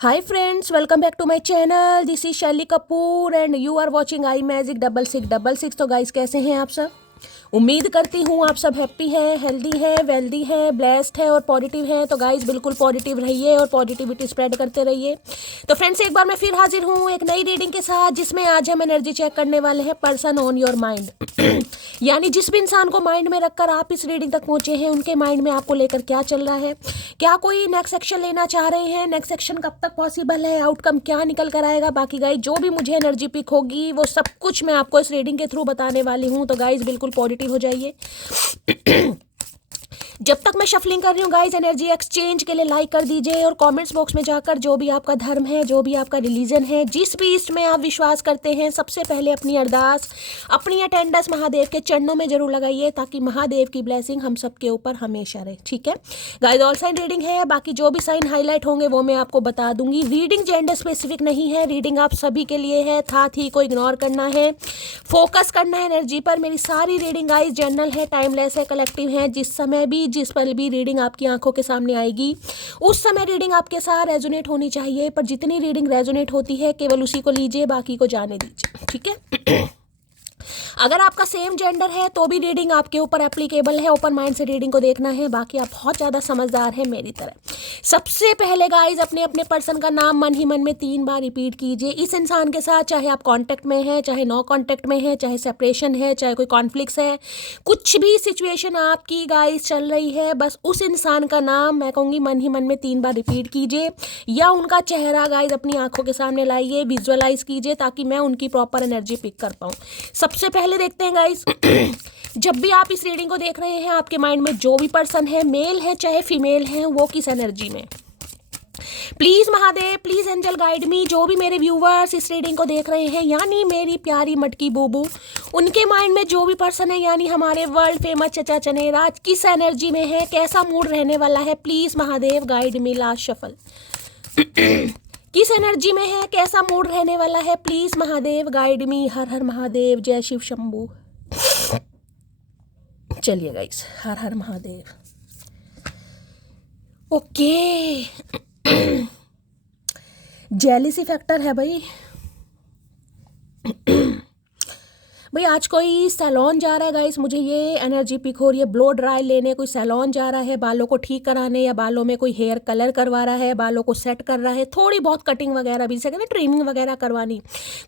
Hi friends, welcome back to my channel. This is Shelly Kapoor and you are watching I magic 6666। तो guys कैसे हैं आप सब? उम्मीद करती हूँ आप सब हैप्पी हैं, हेल्दी हैं, वेल्दी हैं, ब्लेस्ड है और पॉजिटिव हैं। तो गाइस बिल्कुल पॉजिटिव रहिए और पॉजिटिविटी स्प्रेड करते रहिए। तो फ्रेंड्स एक बार मैं फिर हाजिर हूँ एक नई रीडिंग के साथ, जिसमें आज हम एनर्जी चेक करने वाले हैं पर्सन ऑन योर माइंड। यानी जिस भी इंसान को माइंड में रखकर आप इस रीडिंग तक पहुंचे हैं, उनके माइंड में आपको लेकर क्या चल रहा है, क्या कोई नेक्स्ट एक्शन लेना चाह रहे हैं, नेक्स्ट एक्शन कब तक पॉसिबल है, आउटकम क्या निकल कर आएगा। बाकी गाइस जो भी मुझे एनर्जी पिक होगी वो सब कुछ मैं आपको इस रीडिंग के थ्रू बताने वाली हूँ। तो गाइस बिल्कुल पॉजिटिव हो जाइए। जब तक मैं शफलिंग कर रही हूँ गाइस, एनर्जी एक्सचेंज के लिए लाइक कर दीजिए और कमेंट्स बॉक्स में जाकर जो भी आपका धर्म है, जो भी आपका रिलीजन है, जिस भी ईस्ट में आप विश्वास करते हैं, सबसे पहले अपनी अरदास, अपनी अटेंडेंस महादेव के चरणों में जरूर लगाइए, ताकि महादेव की ब्लेसिंग हम सबके ऊपर हमेशा रहे। ठीक है गाइस, ऑल साइन रीडिंग है, बाकी जो भी साइन हाईलाइट होंगे वो मैं आपको बता दूंगी। रीडिंग जेंडर स्पेसिफिक नहीं है, रीडिंग आप सभी के लिए है। था थी को इग्नोर करना है, फोकस करना है एनर्जी पर। मेरी सारी रीडिंग गाइस जनरल है, टाइमलेस है, कलेक्टिव है। जिस समय भी, जिस पल भी रीडिंग आपकी आंखों के सामने आएगी, उस समय रीडिंग आपके साथ रेजोनेट होनी चाहिए। पर जितनी रीडिंग रेजोनेट होती है केवल उसी को लीजिए, बाकी को जाने दीजिए। ठीक है अगर आपका सेम जेंडर है तो भी रीडिंग आपके ऊपर एप्लीकेबल है। ओपन माइंड से रीडिंग को देखना है, बाकी आप बहुत ज़्यादा समझदार हैं मेरी तरह। सबसे पहले गाइज अपने अपने पर्सन का नाम मन ही मन में 3 बार रिपीट कीजिए। इस इंसान के साथ चाहे आप कांटेक्ट में हैं, चाहे नो कांटेक्ट में हैं, चाहे सेपरेशन है, चाहे कोई कॉन्फ्लिक्ट है, कुछ भी सिचुएशन आपकी गाइज चल रही है, बस उस इंसान का नाम मैं कहूँगी मन ही मन में 3 बार रिपीट कीजिए, या उनका चेहरा गाइज अपनी आंखों के सामने लाइए, विजुअलाइज कीजिए, ताकि मैं उनकी प्रॉपर एनर्जी पिक कर पाऊँ। सबसे पहले देखते हैं गाइस, जब भी आप इस रीडिंग को देख रहे हैं, आपके माइंड में जो भी पर्सन है, मेल है चाहे फीमेल है, वो किस एनर्जी में। Please Mahadev, please angel guide me. जो भी मेरे व्यूवर्स इस रीडिंग को देख रहे हैं, यानी मेरी प्यारी मटकी बूबू, उनके माइंड में जो भी पर्सन है, यानी हमारे वर्ल्ड फेमस चचा चनेराज, किस एनर्जी में है, कैसा मूड रहने वाला है, please Mahadev guide me. Last shuffle किस एनर्जी में है, कैसा मूड रहने वाला है, प्लीज महादेव गाइड मी। हर हर महादेव, जय शिव शंभू। चलिए गाइस, हर हर महादेव। ओके जेलिसी फैक्टर है भाई। भाई आज कोई सैलून जा रहा है गाइस, मुझे ये एनर्जी पिक हो रही है। ब्लो ड्राई लेने कोई सैलून जा रहा है, बालों को ठीक कराने, या बालों में कोई हेयर कलर करवा रहा है, बालों को सेट कर रहा है, थोड़ी बहुत कटिंग वगैरह भी, जैसे कहते हैं ट्रिमिंग वगैरह करवानी,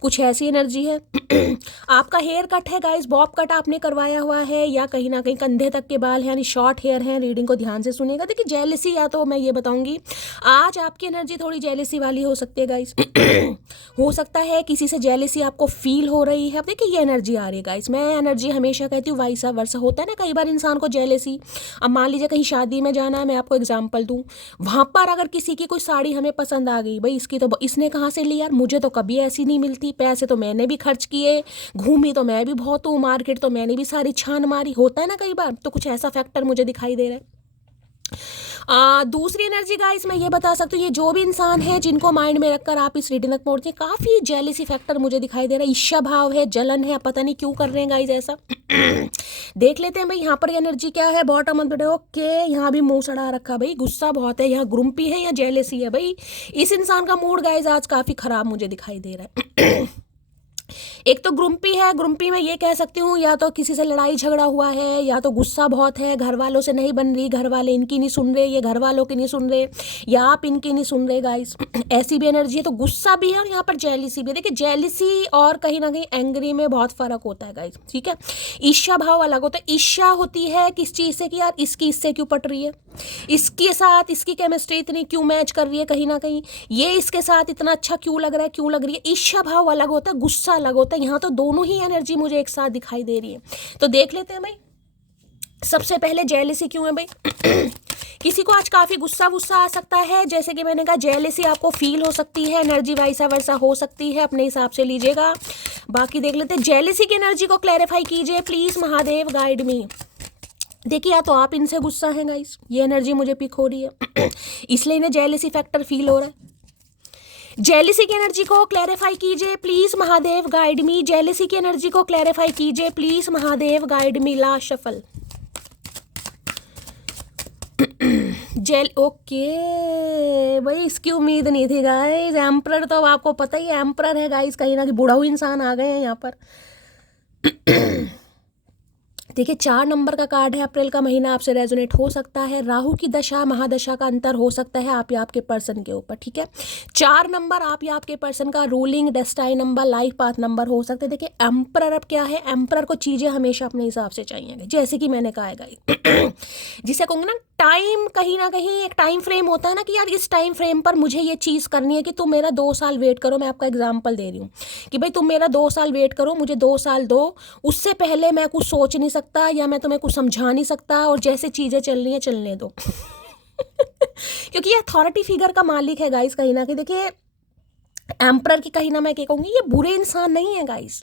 कुछ ऐसी एनर्जी है। आपका हेयर कट है गाइस, बॉब कट आपने करवाया हुआ है, या कहीं ना कहीं कंधे तक के बाल हैं, यानी शॉर्ट हेयर हैं। रीडिंग को ध्यान से सुनिएगा। देखिए जेलिसी, या तो मैं ये बताऊंगी आज आपकी एनर्जी थोड़ी जेलिसी वाली हो सकती है गाइस। हो सकता है किसी से जेलिसी आपको फील हो रही है। अब देखिए ये एनर्जी आ रही है गाइस, मैं एनर्जी हमेशा कहती हूँ वाइसा वर्सा होता है ना, कई बार इंसान को जेलेसी। अब मान लीजिए कहीं शादी में जाना है, मैं आपको एग्जांपल दूं, वहां पर अगर किसी की कोई साड़ी हमें पसंद आ गई, भाई इसकी तो इसने कहाँ से ली यार, मुझे तो कभी ऐसी नहीं मिलती, पैसे तो मैंने भी खर्च किए, घूमी तो मैं भी बहुत हूँ, मार्केट तो मैंने भी सारी छान मारी, होता है ना कई बार। तो कुछ ऐसा फैक्टर मुझे दिखाई दे रहा है। दूसरी एनर्जी गाइस मैं ये बता सकती हूँ, ये जो भी इंसान है जिनको माइंड में रखकर आप इस रीडिंग तक पहुंचते हैं, काफी जेलिसी फैक्टर मुझे दिखाई दे रहा है। ईर्ष्या भाव है, जलन है, पता नहीं क्यों कर रहे हैं गाइस ऐसा। देख लेते हैं भाई यहाँ पर एनर्जी क्या है। Bottom of the day. Okay, यहाँ भी मुंह सड़ा रखा भाई, गुस्सा बहुत है, यहाँ ग्रुम्पी है या जेलिसी है भाई। इस इंसान का मूड गाइस आज काफी खराब मुझे दिखाई दे रहा है। एक तो ग्रुम्पी है, ग्रुम्पी में ये कह सकती हूँ या तो किसी से लड़ाई झगड़ा हुआ है, या तो गुस्सा बहुत है, घर वालों से नहीं बन रही, घर वाले इनकी नहीं सुन रहे, ये घर वालों की नहीं सुन रहे, या आप इनकी नहीं सुन रहे गाइस। ऐसी भी एनर्जी है। तो गुस्सा भी है और यहाँ पर जेलिसी भी है। देखिए जेलिसी और कहीं ना कहीं एंग्री में बहुत फर्क होता है गाइस। ठीक है, ईर्ष्या भाव अलग होता है। ईर्ष्या होती है किस चीज़ से, कि यार इसकी इससे क्यों पट रही है, इसके साथ इसकी केमिस्ट्री इतनी क्यों मैच कर रही है, कहीं ना कहीं ये इसके साथ इतना अच्छा क्यों लग रहा है, क्यों लग रही है। ईर्ष्या भाव अलग होता है, गुस्सा अलग होता है। यहाँ तो दोनों ही एनर्जी मुझे एक साथ दिखाई दे रही है। तो देख लेते हैं भाई, सबसे पहले जेलिसी क्यों है भाई। किसी को आज काफी गुस्सा वुस्सा आ सकता है, जैसे कि मैंने कहा जेलिसी आपको फील हो सकती है, एनर्जी वाइसा वर्सा हो सकती है, अपने हिसाब से लीजिएगा। बाकी देख लेते हैं, जेलिसी की एनर्जी को क्लैरिफाई कीजिए प्लीज महादेव गाइड मी। देखिए या तो आप इनसे गुस्सा हैं गाइस, ये एनर्जी मुझे पिक हो रही है, इसलिए इन्हें जेलिसी फैक्टर फील हो रहा है। जेलिसी की एनर्जी को क्लैरिफाई कीजिए please Mahadev guide me. Jealousy की एनर्जी को क्लैरिफाई कीजिए please Mahadev guide me. Last shuffle. जेल, ओके भाई, इसकी उम्मीद नहीं थी गाइस। एम्परर तो अब आपको पता ही है, एम्परर है गाइस, कहीं ना कहीं बुढ़ाऊ इंसान आ गए हैं यहाँ पर। देखिए 4 नंबर का कार्ड है, अप्रैल का महीना आपसे रेजोनेट हो सकता है। राहु की दशा महादशा का अंतर हो सकता है आप या आपके पर्सन के ऊपर, ठीक है। 4 नंबर आप या आपके पर्सन का ruling destined number, life path number हो सकते हैं। देखिए एम्परर अब क्या है, एम्परर को चीज़ें हमेशा अपने हिसाब से चाहिए, जैसे कि मैंने कहा है जिसे कहूँगी ना टाइम, कहीं ना कहीं एक टाइम फ्रेम होता है ना कि यार इस टाइम फ्रेम पर मुझे ये चीज़ करनी है कि तुम मेरा 2 साल वेट करो। मैं आपका एग्जांपल दे रही हूँ कि भाई तुम मेरा 2 साल वेट करो, मुझे 2 साल दो, उससे पहले मैं कुछ सोच नहीं सकता या मैं तुम्हें कुछ समझा नहीं सकता, और जैसे चीज़ें चल रही हैं चलने दो। क्योंकि ये अथॉरिटी फिगर का मालिक है गाइस, कहीं ना कहीं। देखिए एम्परर की कहीं ना मैं क्या कहूँगी, ये बुरे इंसान नहीं है गाइस,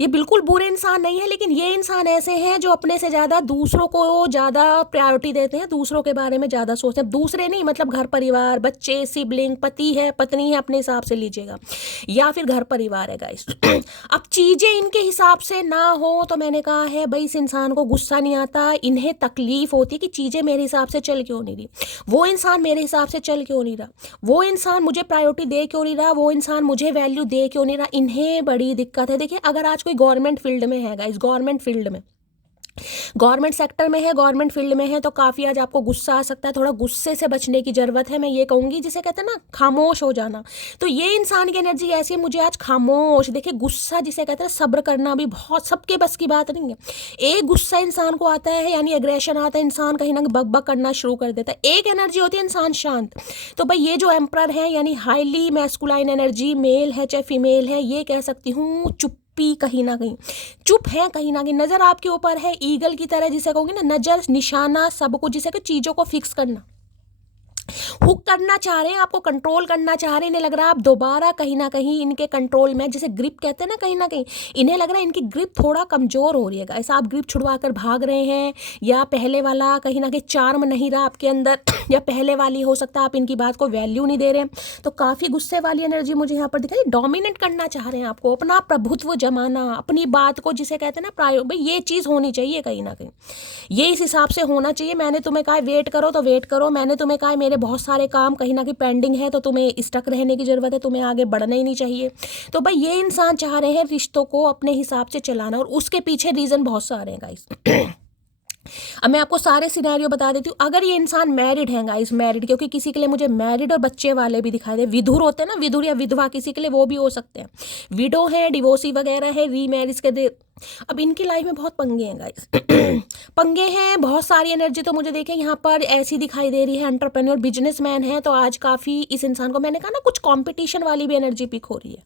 ये बिल्कुल बुरे इंसान नहीं है, लेकिन ये इंसान ऐसे हैं जो अपने से ज़्यादा दूसरों को ज़्यादा प्रायोरिटी देते हैं, दूसरों के बारे में ज़्यादा सोचते हैं। दूसरे नहीं मतलब घर परिवार, बच्चे, सिबलिंग, पति है, पत्नी है, अपने हिसाब से लीजिएगा, या फिर घर परिवार है गाइस। अब चीज़ें इनके हिसाब से ना हो तो मैंने कहा है भाई इस इंसान को गुस्सा नहीं आता, इन्हें तकलीफ होती है कि चीज़ें मेरे हिसाब से चल क्यों नहीं रही, वो इंसान मेरे हिसाब से चल क्यों नहीं रहा, वो इंसान मुझे प्रायोरिटी दे क्यों नहीं रहा, वो इंसान मुझे वैल्यू दे क्यों नहीं रहा, इन्हें बड़ी दिक्कत है। देखिए अगर आज कोई गवर्नमेंट फील्ड में है गाइस, गवर्नमेंट फील्ड में, गवर्नमेंट सेक्टर में है, गवर्नमेंट फील्ड में है, तो काफ़ी आज आपको गुस्सा आ सकता है, थोड़ा गुस्से से बचने की ज़रूरत है। मैं ये कहूँगी जिसे कहते हैं ना खामोश हो जाना, तो ये इंसान की एनर्जी ऐसी है, मुझे आज खामोश। देखिए गुस्सा जिसे कहते हैं, सब्र करना भी बहुत सबके बस की बात नहीं है। एक गुस्सा इंसान को आता है, यानी एग्रेशन आता है, इंसान कहीं ना कहीं बकबक करना शुरू कर देता है। एक एनर्जी होती है इंसान शांत। तो भाई ये जो एम्परर है, यानी हाईली मैस्कुलाइन एनर्जी, मेल है चाहे फीमेल है, ये कह सकती हूँ चुप्पी, कहीं ना कहीं चुप है, कहीं ना कहीं नज़र आपके ऊपर है ईगल की तरह, जिसे कहूँगी ना नज़र निशाना सबको, जिसे कि चीज़ों को फिक्स करना, हुक करना चाह रहे हैं, आपको कंट्रोल करना चाह रहे हैं। इन्हें लग रहा है आप दोबारा कहीं ना कहीं इनके कंट्रोल में, जैसे ग्रिप कहते हैं ना, कहीं ना कहीं इन्हें लग रहा है इनकी ग्रिप थोड़ा कमज़ोर हो रही है। ऐसा आप ग्रिप छुड़वा कर भाग रहे हैं, या पहले वाला कहीं ना कहीं चार्म नहीं रहा आपके अंदर, या पहले वाली हो सकता है आप इनकी बात को वैल्यू नहीं दे रहे हैं। तो काफ़ी गुस्से वाली एनर्जी मुझे यहाँ पर दिखाई, डोमिनेट करना चाह रहे हैं आपको, अपना प्रभुत्व जमाना, अपनी बात को जिसे कहते हैं ना भाई ये चीज़ होनी चाहिए, कहीं ना कहीं ये इस हिसाब से होना चाहिए। मैंने तुम्हें कहा वेट करो तो वेट करो, मैंने तुम्हें कहा मेरे बहुत सारे काम कहीं ना कहीं पेंडिंग है, तो तुम्हें स्टक रहने की ज़रूरत है, तुम्हें आगे बढ़ना ही नहीं चाहिए। तो भाई ये इंसान चाह रहे हैं रिश्तों को अपने हिसाब से चलाना, और उसके पीछे रीज़न बहुत सारे हैं गाइस। अब मैं आपको सारे सिनेरियो बता देती हूँ। अगर ये इंसान मैरिड है गाइस, मैरिड, क्योंकि किसी के लिए मुझे मैरिड और बच्चे वाले भी दिखाई दे, विधुर होते हैं ना, विधुर या विधवा, किसी के लिए वो भी हो सकते हैं, विडो है, डिवोर्सी वगैरह है, रीमैरिज के दे। अब इनकी लाइफ में बहुत पंगे हैं गाइस। पंगे हैं, बहुत सारी एनर्जी तो मुझे देखें यहाँ पर ऐसी दिखाई दे रही है। एंटरप्रेन्योर बिजनेसमैन है, तो आज काफ़ी इस इंसान को, मैंने कहा ना कुछ कंपटीशन वाली भी एनर्जी पिक हो रही है,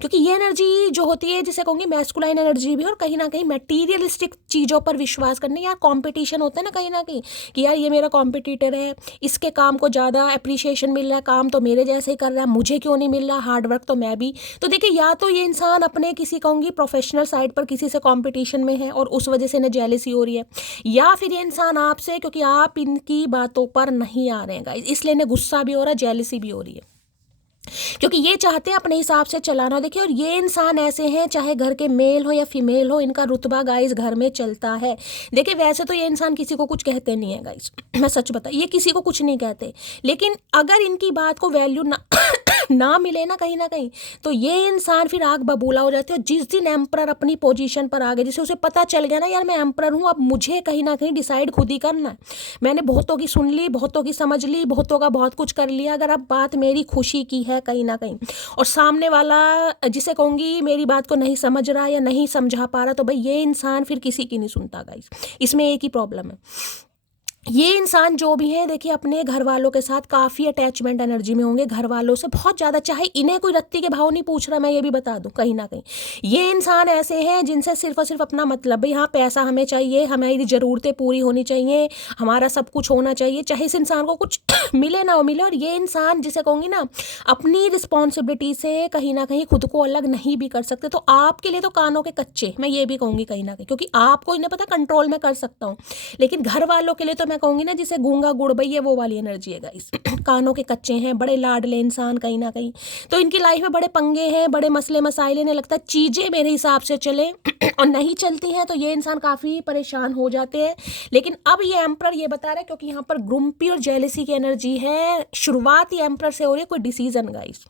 क्योंकि ये एनर्जी जो होती है जिसे कहूँगी मैस्कुलाइन एनर्जी भी, और कहीं ना कहीं मटीरियलिस्टिक चीज़ों पर विश्वास करने, या कंपटीशन होता है ना कहीं ना कहीं कि यार ये मेरा कॉम्पिटिटर है, इसके काम को ज़्यादा अप्रिशिएशन मिल रहा है, काम तो मेरे जैसे ही कर रहा है, मुझे क्यों नहीं मिल रहा, हार्डवर्क तो मैं भी। तो देखिए या तो ये इंसान अपने किसी कहूँगी प्रोफेशनल साइड पर किसी से कंपटीशन में है और उस वजह से इन्हें जेलसी हो रही है, या फिर ये इंसान आपसे क्योंकि आप इनकी बातों पर नहीं आ रहे हैं गाइस, इसलिए इन्हें गुस्सा भी हो रहा है, जेलसी भी हो रही है, क्योंकि ये चाहते हैं अपने हिसाब से चलाना। देखिए और ये इंसान ऐसे हैं, चाहे घर के मेल हो या फीमेल हो, इनका रुतबा गाइस घर में चलता है। देखिए वैसे तो ये इंसान किसी को कुछ कहते नहीं है गाइस, मैं सच बता, ये किसी को कुछ नहीं कहते, लेकिन अगर इनकी बात को वैल्यू ना ना मिले ना कहीं, तो ये इंसान फिर आग बबूला हो जाते हैं। जिस दिन एम्परर अपनी पोजीशन पर आ गए, जिसे उसे पता चल गया ना यार मैं एम्परर हूँ, अब मुझे कहीं ना कहीं डिसाइड खुद ही करना है, मैंने बहुतों की सुन ली, बहुतों की समझ ली, बहुतों का बहुत कुछ कर लिया, अगर अब बात मेरी खुशी की है कहीं ना कहीं, और सामने वाला जिसे कहूँगी मेरी बात को नहीं समझ रहा या नहीं समझा पा रहा, तो भाई ये इंसान फिर किसी की नहीं सुनता गाइस। इसमें एक ही प्रॉब्लम है, ये इंसान जो भी है देखिए अपने घर वालों के साथ काफ़ी अटैचमेंट एनर्जी में होंगे, घर वालों से बहुत ज़्यादा, चाहे इन्हें कोई रत्ती के भाव नहीं पूछ रहा, मैं ये भी बता दूं, कहीं ना कहीं ये इंसान ऐसे हैं जिनसे सिर्फ और सिर्फ अपना मतलब, भाई हाँ पैसा हमें चाहिए, हमारी ज़रूरतें पूरी होनी चाहिए, हमारा सब कुछ होना चाहिए, चाहे इस इंसान को कुछ मिले ना मिले। और ये इंसान जिसे कहूँगी ना अपनी रिस्पॉन्सिबिलिटी से कहीं ना कहीं खुद को अलग नहीं भी कर सकते, तो आपके लिए तो कानों के कच्चे, मैं ये भी कहूँगी कहीं ना कहीं, क्योंकि आपको इन्हें पता कंट्रोल में कर सकता हूँ, लेकिन घर वालों के लिए तो मैं मैं कहूँगी ना जिसे गूंगा गुड़ भाई, ये वो वाली एनर्जी है गाइस। कानों के कच्चे हैं, बड़े लाडले इंसान कहीं ना कहीं, तो इनकी लाइफ में बड़े पंगे हैं, बड़े मसले मसाइल, इन्हें लगता है चीज़ें मेरे हिसाब से चले और नहीं चलती हैं तो ये इंसान काफ़ी परेशान हो जाते हैं। लेकिन अब ये एम्प्रर ये बता रहा है, क्योंकि यहाँ पर ग्रुम्पी और जेलसी की एनर्जी है, शुरुआत ही एम्प्रर से हो रही है, कोई डिसीजन गाइस,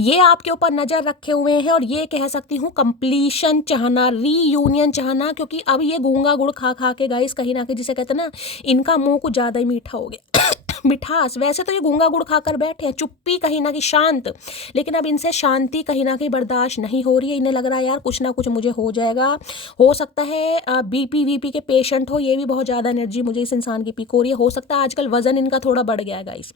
ये आपके ऊपर नज़र रखे हुए हैं और ये कह सकती हूँ कंप्लीशन चाहना, रीयूनियन चाहना, क्योंकि अब ये गूंगा गुड़ खा खा के गाइस कहीं ना कहीं जिसे कहते हैं ना, इनका मुंह कुछ ज़्यादा ही मीठा हो गया मिठास, वैसे तो ये गूंगा गुड़ खाकर बैठे हैं, चुप्पी कहीं ना कहीं शांत, लेकिन अब इनसे शांति कहीं ना कहीं बर्दाश्त नहीं हो रही है। इन्हें लग रहा है यार कुछ ना कुछ मुझे हो जाएगा, हो सकता है बीपी वीपी के पेशेंट हो, ये भी बहुत ज़्यादा एनर्जी मुझे इस इंसान की पिक हो रही है। हो सकता है आजकल वजन इनका थोड़ा बढ़ गया है गाइस,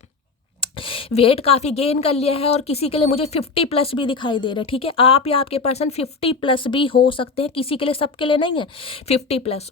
वेट काफ़ी गेन कर लिया है, और किसी के लिए मुझे 50+ भी दिखाई दे रहा है। ठीक है, आप या आपके पर्सन 50+ भी हो सकते हैं, किसी के लिए, सबके लिए नहीं है 50+।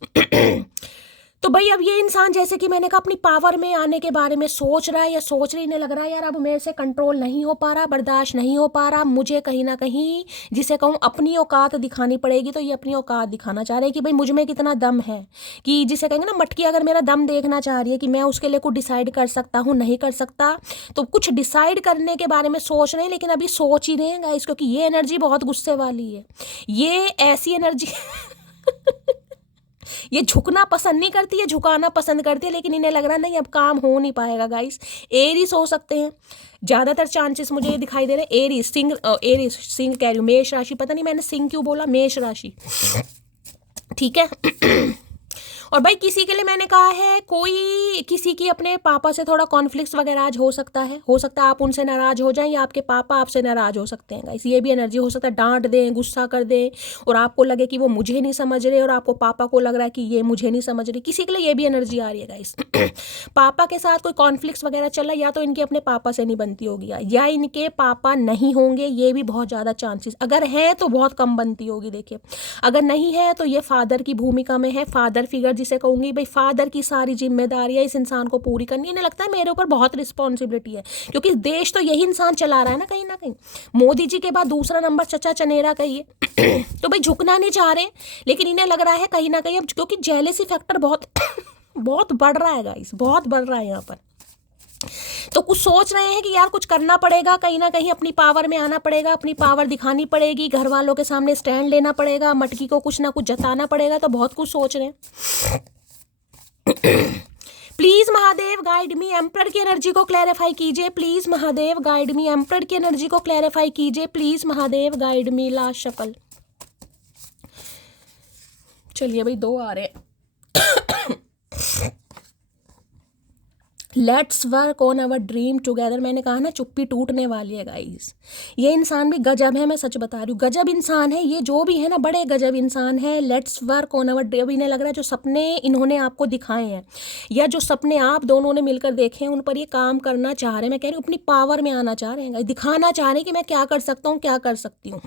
तो भाई अब ये इंसान जैसे कि मैंने कहा अपनी पावर में आने के बारे में सोच रहा है या सोच रही, इन्हें लग रहा है यार अब मेरे से कंट्रोल नहीं हो पा रहा, बर्दाश्त नहीं हो पा रहा, मुझे कहीं ना कहीं जिसे कहूँ अपनी औकात दिखानी पड़ेगी। तो ये अपनी औकात दिखाना चाह रहे हैं कि भाई मुझ में कितना दम है, कि जिसे कहेंगे ना मटकी अगर मेरा दम देखना चाह रही है कि मैं उसके लिए कुछ डिसाइड कर सकता हूँ, नहीं कर सकता, तो कुछ डिसाइड करने के बारे में सोच रहे हैं, लेकिन अभी सोच ही रहे हैं गाइस, क्योंकि ये एनर्जी बहुत गुस्से वाली है, ये ऐसी एनर्जी ये झुकना पसंद नहीं करती है, झुकाना पसंद करती है, लेकिन इन्हें लग रहा है नहीं अब काम हो नहीं पाएगा गाइस। एरीज हो सकते हैं, ज़्यादातर चांसेस मुझे ये दिखाई दे रहे हैं। एरीज सिंह कह रही हूँ, मेष राशि, पता नहीं मैंने सिंह क्यों बोला, मेष राशि, ठीक है। और भाई किसी के लिए मैंने कहा है कोई किसी की अपने पापा से थोड़ा कॉन्फ्लिक्ट वगैरह आज हो सकता है आप उनसे नाराज हो जाएं या आपके पापा आपसे नाराज हो सकते हैं गाइस, ये भी एनर्जी हो सकता है। डांट दें, गुस्सा कर दें और आपको लगे कि वो मुझे नहीं समझ रहे और आपको पापा को लग रहा है कि ये मुझे नहीं समझ रही, किसी के लिए ये भी एनर्जी आ रही है गाइस। पापा के साथ कोई कॉन्फ्लिक्ट वगैरह चल रहा है, या तो इनके अपने पापा से नहीं बनती होगी या इनके पापा नहीं होंगे, ये भी बहुत ज़्यादा चांसेस, अगर है तो बहुत कम बनती होगी। देखिए अगर नहीं है तो ये फादर की भूमिका में है, फादर फिगर जिसे कहूँगी भाई, फादर की सारी जिम्मेदारियां इस इंसान को पूरी करनी है। इन्हें लगता है मेरे ऊपर बहुत रिस्पॉन्सिबिलिटी है, क्योंकि देश तो यही इंसान चला रहा है ना कहीं ना कहीं, मोदी जी के बाद दूसरा नंबर चचा चनेरा का ही है। तो भाई झुकना नहीं चाह रहे, लेकिन इन्हें लग रहा है कहीं ना कहीं अब, क्योंकि जेलेसी फैक्टर बहुत बहुत बढ़ रहा है गाइस, बहुत बढ़ रहा है यहाँ पर, तो कुछ सोच रहे हैं कि यार कुछ करना पड़ेगा, कहीं ना कहीं अपनी पावर में आना पड़ेगा, अपनी पावर दिखानी पड़ेगी, घर वालों के सामने स्टैंड लेना पड़ेगा, मटकी को कुछ ना कुछ जताना पड़ेगा, तो बहुत कुछ सोच रहे हैं। Please Mahadev guide me, emperor की एनर्जी को क्लैरिफाई कीजिए, please Mahadev guide me, emperor की एनर्जी को क्लैरिफाई कीजिए, please Mahadev guide me. Last shuffle, चलिए भाई 2 आ रहे हैं। Let's work on our dream together, मैंने कहा ना चुप्पी टूटने वाली है गाइस। ये इंसान भी गजब है, मैं सच बता रही हूँ, गजब इंसान है ये, जो भी है ना बड़े गजब इंसान है। Let's work on our dream, इन्हें लग रहा है जो सपने इन्होंने आपको दिखाए हैं या जो सपने आप दोनों ने मिलकर देखे हैं, उन पर ये काम करना चाह रहे हैं। मैं कह रही हूँ अपनी पावर में आना चाह रहे हैं, दिखाना चाह रहे हैं कि मैं क्या कर सकता हूँ, क्या कर सकती हूँ।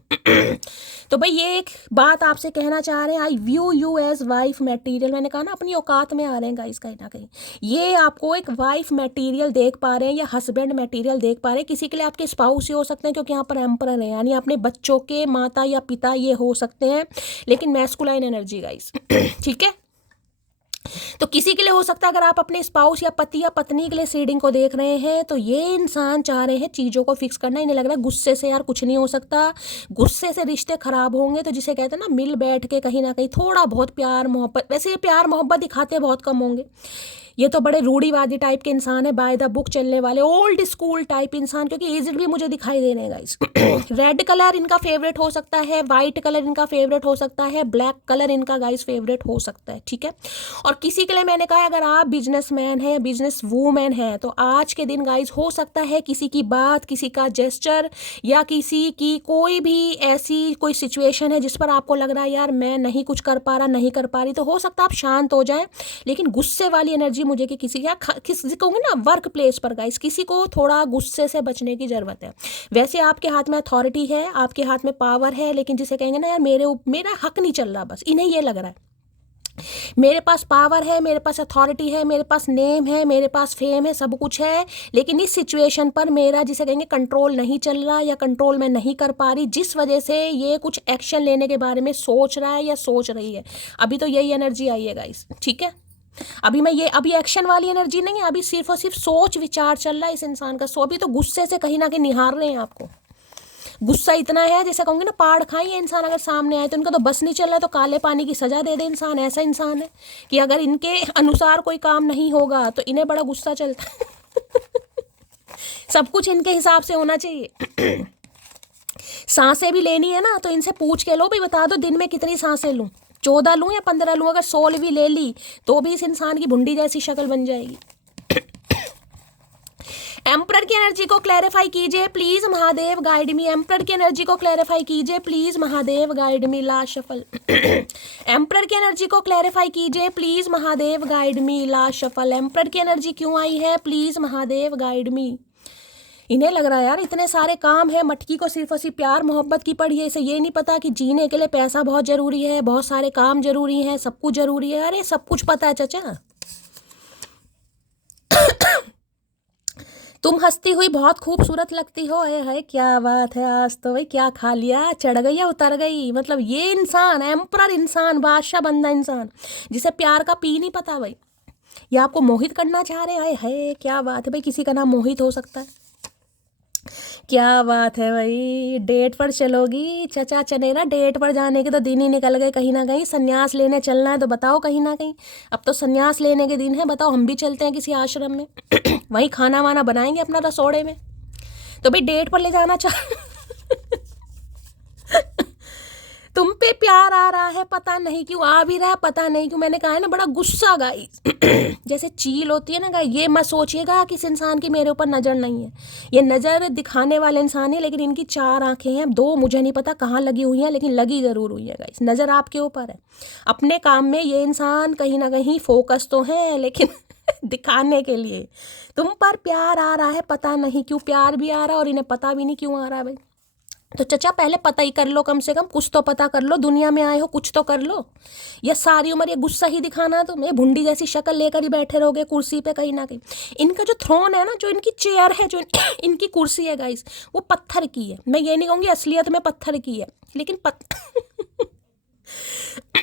तो भाई ये एक बात आपसे कहना चाह रहे हैं, I view you as wife material, मैंने कहा ना अपनी औकात में आ रहे हैं गाइस कहीं ना कहीं, ये आपको एक वाइफ मटेरियल देख पा रहे हैं या हस्बैंड मटेरियल देख पा रहे हैं। किसी के लिए आपके स्पाउस ही हो सकते हैं, क्योंकि यहाँ पर एम्परर है, यानी अपने बच्चों के माता या पिता ये हो सकते हैं, लेकिन मैस्कुलाइन एनर्जी गाइस। ठीक है, तो किसी के लिए हो सकता है, अगर आप अपने स्पाउस या पति या पत्नी के लिए सीडिंग को देख रहे हैं, तो ये इंसान चाह रहे हैं चीज़ों को फिक्स करना। इन्हें लग रहा है गुस्से से यार कुछ नहीं हो सकता, गुस्से से रिश्ते खराब होंगे, तो जिसे कहते हैं ना मिल बैठ के कहीं ना कहीं थोड़ा बहुत प्यार मोहब्बत, वैसे ये प्यार मोहब्बत दिखाते बहुत कम होंगे, ये तो बड़े रूढ़ीवादी टाइप के इंसान है, बाय द बुक चलने वाले ओल्ड स्कूल टाइप इंसान, क्योंकि एजेड भी मुझे दिखाई दे रहे हैं गाइस। रेड कलर इनका फेवरेट हो सकता है, वाइट कलर इनका फेवरेट हो सकता है, ब्लैक कलर इनका गाइस फेवरेट हो सकता है। ठीक है, और किसी के लिए मैंने कहा अगर आप बिजनेसमैन हैं, बिजनेस वूमेन हैं, तो आज के दिन गाइस हो सकता है किसी की बात, किसी का जेस्चर या किसी की कोई भी ऐसी कोई सिचुएशन है जिस पर आपको लग रहा है यार मैं नहीं कुछ कर पा रहा, नहीं कर पा रही, तो हो सकता है आप शांत हो जाएं, लेकिन गुस्से वाली एनर्जी मुझे कि किसी या किसी कहूँगी ना वर्क प्लेस पर गाइस, किसी को थोड़ा गुस्से से बचने की जरूरत है। वैसे आपके हाथ में अथॉरिटी है, आपके हाथ में पावर है, लेकिन जिसे कहेंगे ना यार मेरा हक नहीं चल रहा, बस इन्हें ये लग रहा है मेरे पास पावर है, मेरे पास अथॉरिटी है, मेरे पास नेम है, मेरे पास फेम है, सब कुछ है, लेकिन इस सिचुएशन पर मेरा जिसे कहेंगे कंट्रोल नहीं चल रहा या कंट्रोल मैं नहीं कर पा रही, जिस वजह से ये कुछ एक्शन लेने के बारे में सोच रहा है या सोच रही है। अभी तो यही एनर्जी आई है गाइस। ठीक है, अभी एक्शन वाली एनर्जी नहीं है, अभी सिर्फ और सिर्फ सोच विचार चल रहा है इस इंसान का। सो अभी तो गुस्से से कहीं ना कहीं निहार रहे हैं आपको। गुस्सा इतना है, जैसे कहूँगी ना पहाड़ खाई है इंसान, अगर सामने आए तो इनका तो बस नहीं चल रहा है, तो काले पानी की सजा दे दे इंसान। ऐसा इंसान है कि अगर इनके अनुसार कोई काम नहीं होगा तो इन्हें बड़ा गुस्सा चलता है। सब कुछ इनके हिसाब से होना चाहिए। सांसें भी लेनी है ना तो इनसे पूछ के लो, भाई बता दो दिन में कितनी सांसें लूँ, 14 लूँ या 15 लूँ। अगर 16 भी ले ली तो भी इस इंसान की भुंडी जैसी शक्ल बन जाएगी। एम्परर की एनर्जी को क्लैरिफाई कीजिए please Mahadev, guide me. Emperor की एनर्जी को क्लैरिफाई कीजिए please Mahadev, guide me. Last shuffle. Emperor की एनर्जी को क्लैरिफाई कीजिए please Mahadev, guide me. Last shuffle. Emperor की एनर्जी क्यों आई है, प्लीज महादेव, गाइड मी। इन्हें लग रहा है यार इतने सारे काम है, मटकी को सिर्फ और सिर्फ प्यार मोहब्बत की पड़ी है। इसे ये नहीं पता कि जीने के लिए पैसा बहुत जरूरी है, बहुत सारे काम जरूरी हैं, सब कुछ जरूरी है। अरे सब कुछ पता है चाचा। तुम हंसती हुई बहुत खूबसूरत लगती हो। है क्या बात है, आज तो भाई क्या खा लिया, चढ़ गई या उतर गई। मतलब ये इंसान एम्परर इंसान, बादशाह बंदा इंसान, जिसे प्यार का पी नहीं पता भाई, ये आपको मोहित करना चाह रहे हैं। है क्या बात है भाई, किसी का नाम मोहित हो सकता है। क्या बात है भाई, डेट पर चलोगी चचा चनेरा। डेट पर जाने के तो दिन ही निकल गए कहीं ना कहीं। संन्यास लेने चलना है तो बताओ कहीं ना कहीं, अब तो संन्यास लेने के दिन है। बताओ हम भी चलते हैं किसी आश्रम में, वहीं खाना वाना बनाएंगे अपना रसोड़े में। तो भाई डेट पर ले जाना चाह तुम पे प्यार आ रहा है, पता नहीं क्यों आ भी रहा है, पता नहीं क्यों। मैंने कहा है ना बड़ा गुस्सा गाइस। जैसे चील होती है ना गाइस, ये मत सोचिएगा कि इस इंसान की मेरे ऊपर नज़र नहीं है। ये नज़र दिखाने वाले इंसान है, लेकिन इनकी 4 आंखें हैं, 2 मुझे नहीं पता कहाँ लगी हुई हैं, लेकिन लगी ज़रूर हुई है गाइस। नज़र आपके ऊपर है। अपने काम में ये इंसान कहीं ना कहीं फोकस तो है, लेकिन दिखाने के लिए। तुम पर प्यार आ रहा है, पता नहीं क्यों प्यार भी आ रहा है, और इन्हें पता भी नहीं क्यों आ रहा है भाई। तो चचा पहले पता ही कर लो, कम से कम कुछ तो पता कर लो। दुनिया में आए हो कुछ तो कर लो। या सारी उम्र ये गुस्सा ही दिखाना, तो मैं भुंडी जैसी शक्ल लेकर ही बैठे रहोगे कुर्सी पे कहीं ना कहीं। इनका जो थ्रोन है ना, जो इनकी चेयर है, जो इनकी कुर्सी है गाइस, वो पत्थर की है। मैं ये नहीं कहूँगी असलियत में पत्थर की है, लेकिन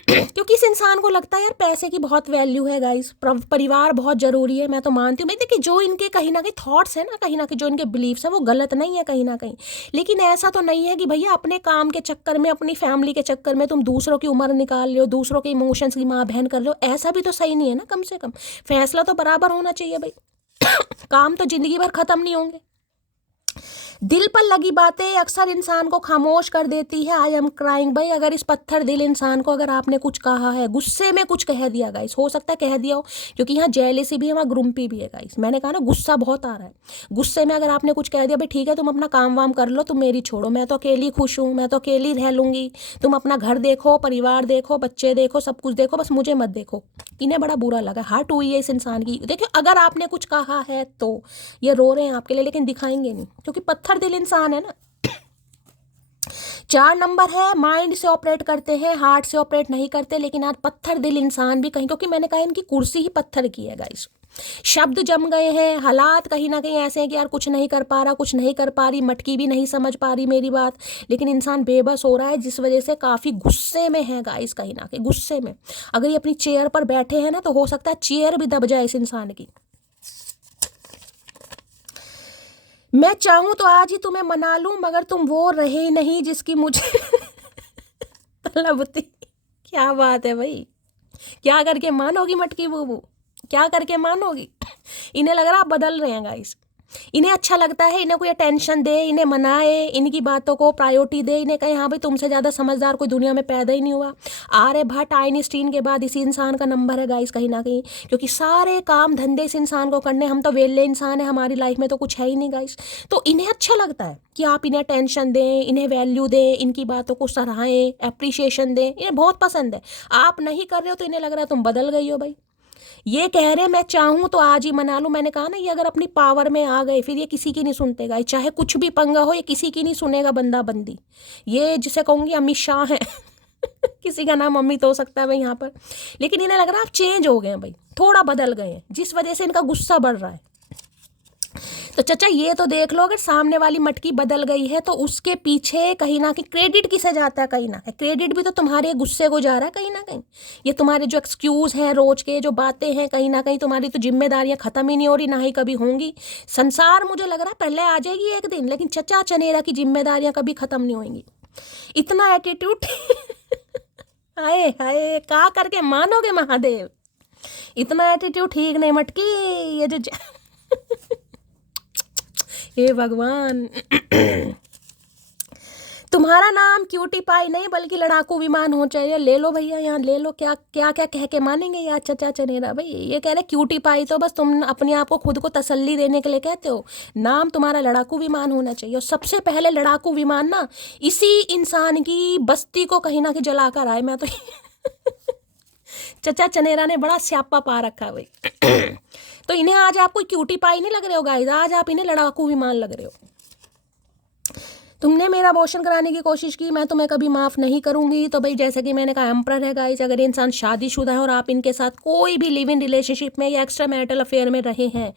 क्योंकि इस इंसान को लगता है यार पैसे की बहुत वैल्यू है गाइस, परिवार बहुत जरूरी है। मैं तो मानती हूँ मैं, देखिए जो इनके कहीं ना कहीं थॉट्स है ना, कहीं ना कहीं जो इनके बिलीव्स हैं वो गलत नहीं है कहीं ना कहीं। लेकिन ऐसा तो नहीं है कि भैया अपने काम के चक्कर में, अपनी फैमिली के चक्कर में तुम दूसरों की उम्र निकाल लो, दूसरों के इमोशंस की माँ बहन कर लो। ऐसा भी तो सही नहीं है ना। कम से कम फैसला तो बराबर होना चाहिए भाई। काम तो जिंदगी भर खत्म नहीं होंगे। दिल पर लगी बातें अक्सर इंसान को खामोश कर देती है। आई एम क्राइंग भाई, अगर इस पत्थर दिल इंसान को अगर आपने कुछ कहा है, गुस्से में कुछ कह दिया गाइस, हो सकता है कह दिया हो, क्योंकि यहाँ जेलसी भी है, वहाँ ग्रुम्पी भी है गाइस। मैंने कहा ना गुस्सा बहुत आ रहा है। गुस्से में अगर आपने कुछ कह दिया, भाई ठीक है तुम अपना काम वाम कर लो, तुम मेरी छोड़ो, मैं तो अकेली खुश हूँ, मैं तो अकेली रह लूँगी, तुम अपना घर देखो, परिवार देखो, बच्चे देखो, सब कुछ देखो, बस मुझे मत देखो। इन्हें बड़ा बुरा लगा, हर्ट हुई है इस इंसान की। देखिए अगर आपने कुछ कहा है तो ये रो रहे हैं आपके लिए, लेकिन दिखाएंगे नहीं, क्योंकि पत्थर दिल इंसान है ना। 4 नंबर है, माइंड से ऑपरेट करते हैं, हार्ट से ऑपरेट नहीं करते। लेकिन आज पत्थर दिल इंसान भी कहीं, क्योंकि मैंने कहा इनकी कुर्सी ही पत्थर की है गाइस। शब्द जम गए हैं, हालात कहीं ना कहीं ऐसे हैं कि यार कुछ नहीं कर पा रहा, कुछ नहीं कर पा रही, मटकी भी नहीं समझ पा रही मेरी बात। लेकिन इंसान बेबस हो रहा है, जिस वजह से काफ़ी गुस्से में है गाइस, कहीं ना कहीं गुस्से में। अगर ये अपनी चेयर पर बैठे हैं ना, तो हो सकता है चेयर भी दब जाए इस इंसान की। मैं चाहूँ तो आज ही तुम्हें मना लूँ, मगर तुम वो रहे नहीं जिसकी मुझे तलब थी। क्या बात है भाई, क्या करके मानोगी मटकी बूबू, क्या करके मानोगी। इन्हें लग रहा आप बदल रहे हैं गाइस। इन्हें अच्छा लगता है इन्हें कोई अटेंशन दे, इन्हें मनाए, इनकी बातों को प्रायोरिटी दे, इन्हें कहे हाँ भाई तुमसे ज़्यादा समझदार कोई दुनिया में पैदा ही नहीं हुआ। आर्यभट्ट आइंस्टीन के बाद इसी इंसान का नंबर है गाइस कहीं ना कहीं, क्योंकि सारे काम धंधे इस इंसान को करने, हम तो वेले इंसान है, हमारी लाइफ में तो कुछ है ही नहीं गाइस। तो इन्हें अच्छा लगता है कि आप इन्हें अटेंशन दें, इन्हें वैल्यू दें, इनकी बातों को सराहें, अप्रिशिएशन दें, इन्हें बहुत पसंद है। आप नहीं कर रहे हो तो इन्हें लग रहा है तुम बदल गई हो भाई। ये कह रहे मैं चाहूँ तो आज ही मना लूँ। मैंने कहा ना ये अगर अपनी पावर में आ गए फिर ये किसी की नहीं सुनते गाइस, चाहे कुछ भी पंगा हो, ये किसी की नहीं सुनेगा बंदा बंदी। ये जिसे कहूँगी अमित शाह है किसी का नाम अमित हो सकता है भाई यहाँ पर। लेकिन इन्हें लग रहा है आप चेंज हो गए हैं भाई, थोड़ा बदल गए हैं, जिस वजह से इनका गुस्सा बढ़ रहा है। तो चाचा ये तो देख लो, अगर सामने वाली मटकी बदल गई है तो उसके पीछे कहीं ना कहीं क्रेडिट किसे जाता है? कहीं ना कहीं क्रेडिट भी तो तुम्हारे गुस्से को जा रहा है कहीं ना कहीं। ये तुम्हारे जो एक्सक्यूज हैं, रोज के जो बातें हैं, कहीं ना कहीं तुम्हारी तो जिम्मेदारियां खत्म ही नहीं हो रही, ना ही कभी होंगी। संसार मुझे लग रहा है पहले आ जाएगी एक दिन, लेकिन चचा चनेरा की जिम्मेदारियां कभी खत्म नहीं होंगी। इतना एटीट्यूड हाय हाय, का करके मानोगे महादेव? इतना एटीट्यूड ठीक नहीं मटकी। ये जो हे भगवान तुम्हारा नाम क्यूटी पाई नहीं बल्कि लड़ाकू विमान हो चाहिए। ले लो भैया, यहाँ ले लो। क्या क्या क्या कह के मानेंगे यार चचा चनेरा भाई? ये कह रहे क्यूटी पाई, तो बस तुम अपने आप को खुद को तसल्ली देने के लिए कहते हो। नाम तुम्हारा लड़ाकू विमान होना चाहिए। और सबसे पहले लड़ाकू विमान ना इसी इंसान की बस्ती को कहीं ना कहीं जलाकर आए। मैं तो चचा चनेरा ने बड़ा स्यापा पा रखा है भाई। तो इन्हें आज आप कोई क्यूटी पाई नहीं लग रहे हो गाइस, आज आप इन्हें लड़ाकू विमान लग रहे हो। तुमने मेरा अबॉर्शन कराने की कोशिश की, मैं तुम्हें कभी माफ़ नहीं करूंगी। तो भाई जैसे कि मैंने कहा, एम्परर है गाइस। अगर इंसान शादीशुदा है और आप इनके साथ कोई भी लिव इन रिलेशनशिप में या एक्स्ट्रा मैरिटल अफेयर में रहे हैं,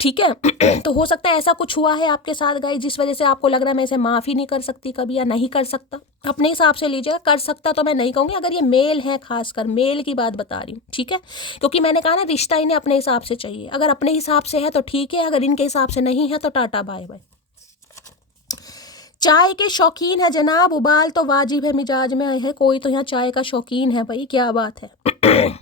ठीक है, तो हो सकता है ऐसा कुछ हुआ है आपके साथ गाइस जिस वजह से आपको लग रहा है मैं इसे माफ़ ही नहीं कर सकती कभी, या नहीं कर सकता। अपने हिसाब से लीजिएगा। कर सकता तो मैं नहीं कहूँगी, अगर ये मेल है, खासकर मेल की बात बता रही हूँ, ठीक है। क्योंकि मैंने कहा ना, रिश्ता इन्हें अपने हिसाब से चाहिए। अगर अपने हिसाब से है तो ठीक है, अगर इनके हिसाब से नहीं है तो टाटा बाय बाय। चाय के शौकीन है जनाब, उबाल तो वाजिब है मिजाज में है। कोई तो यहाँ चाय का शौकीन है भाई, क्या बात है।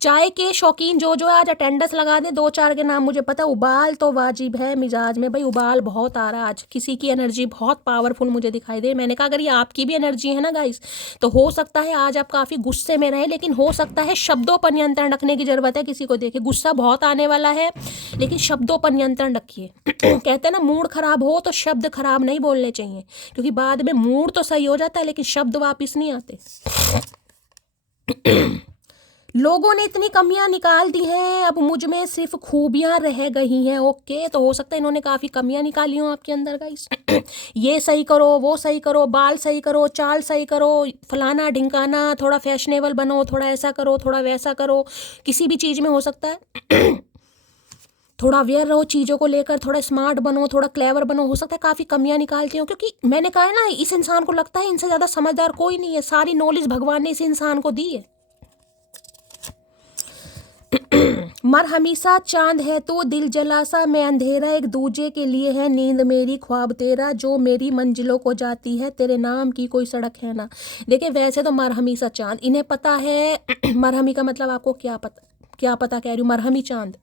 चाय के शौकीन जो आज अटेंडेंस लगा दे, 2-4 के नाम मुझे पता। उबाल तो वाजिब है मिजाज में भाई, उबाल बहुत आ रहा आज। किसी की एनर्जी बहुत पावरफुल मुझे दिखाई दे। मैंने कहा अगर ये आपकी भी एनर्जी है ना गाइस, तो हो सकता है आज आप काफ़ी गुस्से में रहे, लेकिन हो सकता है शब्दों पर नियंत्रण रखने की जरूरत है। किसी को देखे गुस्सा बहुत आने वाला है, लेकिन शब्दों पर नियंत्रण रखिए। कहते हैं ना, मूड खराब हो तो शब्द खराब नहीं बोलने चाहिए, क्योंकि बाद में मूड तो सही हो जाता है लेकिन शब्द वापिस नहीं आते। लोगों ने इतनी कमियां निकाल दी हैं, अब मुझ में सिर्फ खूबियां रह गई हैं। ओके, तो हो सकता है इन्होंने काफ़ी कमियां निकाली हो आपके अंदर गाइस। ये सही करो, वो सही करो, बाल सही करो, चाल सही करो, फलाना ढिंकाना, थोड़ा फैशनेबल बनो, थोड़ा ऐसा करो, थोड़ा वैसा करो। किसी भी चीज़ में हो सकता है थोड़ा अवेयर रहो चीज़ों को लेकर, थोड़ा स्मार्ट बनो, थोड़ा क्लेवर बनो। हो सकता है काफ़ी कमियां निकालती हो, क्योंकि मैंने कहा है ना, इस इंसान को लगता है इनसे ज़्यादा समझदार कोई नहीं है। सारी नॉलेज भगवान ने इस इंसान को दी है। मर हमेशा चांद है तो दिल जलासा, मैं अंधेरा एक दूजे के लिए है, नींद मेरी ख्वाब तेरा, जो मेरी मंजिलों को जाती है, तेरे नाम की कोई सड़क है ना। देखिए वैसे तो मर हमेशा चांद, इन्हें पता है मरहमी का मतलब आपको क्या पता, क्या पता कह रही हूँ, मरहमी चांद।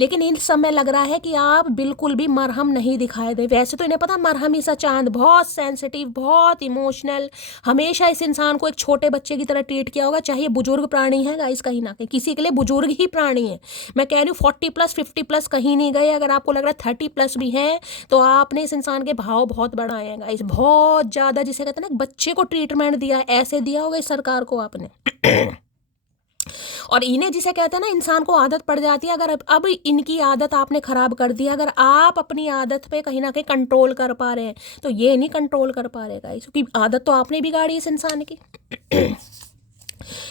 लेकिन इन समय लग रहा है कि आप बिल्कुल भी मरहम नहीं दिखाए दे। वैसे तो इन्हें पता मरहमी सा चांद बहुत सेंसिटिव, बहुत इमोशनल, हमेशा इस इंसान को एक छोटे बच्चे की तरह ट्रीट किया होगा। चाहे बुजुर्ग प्राणी है गाइस, कहीं ना कहीं किसी के लिए बुजुर्ग ही प्राणी है। मैं कह रही हूँ 40+, 50+ कहीं नहीं गए। अगर आपको लग रहा है 30+ भी हैं, तो आपने इस इंसान के भाव बहुत बढ़ाए हैं गाइस, बहुत ज़्यादा। जिसे कहते हैं ना, बच्चे को ट्रीटमेंट दिया, ऐसे दिया होगा इस सरकार को आपने। और इन्हें जिसे कहते हैं ना, इंसान को आदत पड़ जाती है। अगर अब इनकी आदत आपने खराब कर दी, अगर आप अपनी आदत पे कहीं ना कहीं कंट्रोल कर पा रहे हैं, तो ये नहीं कंट्रोल कर पा रहे गाइस, क्योंकि आदत तो आपने बिगाड़ी इस इंसान की।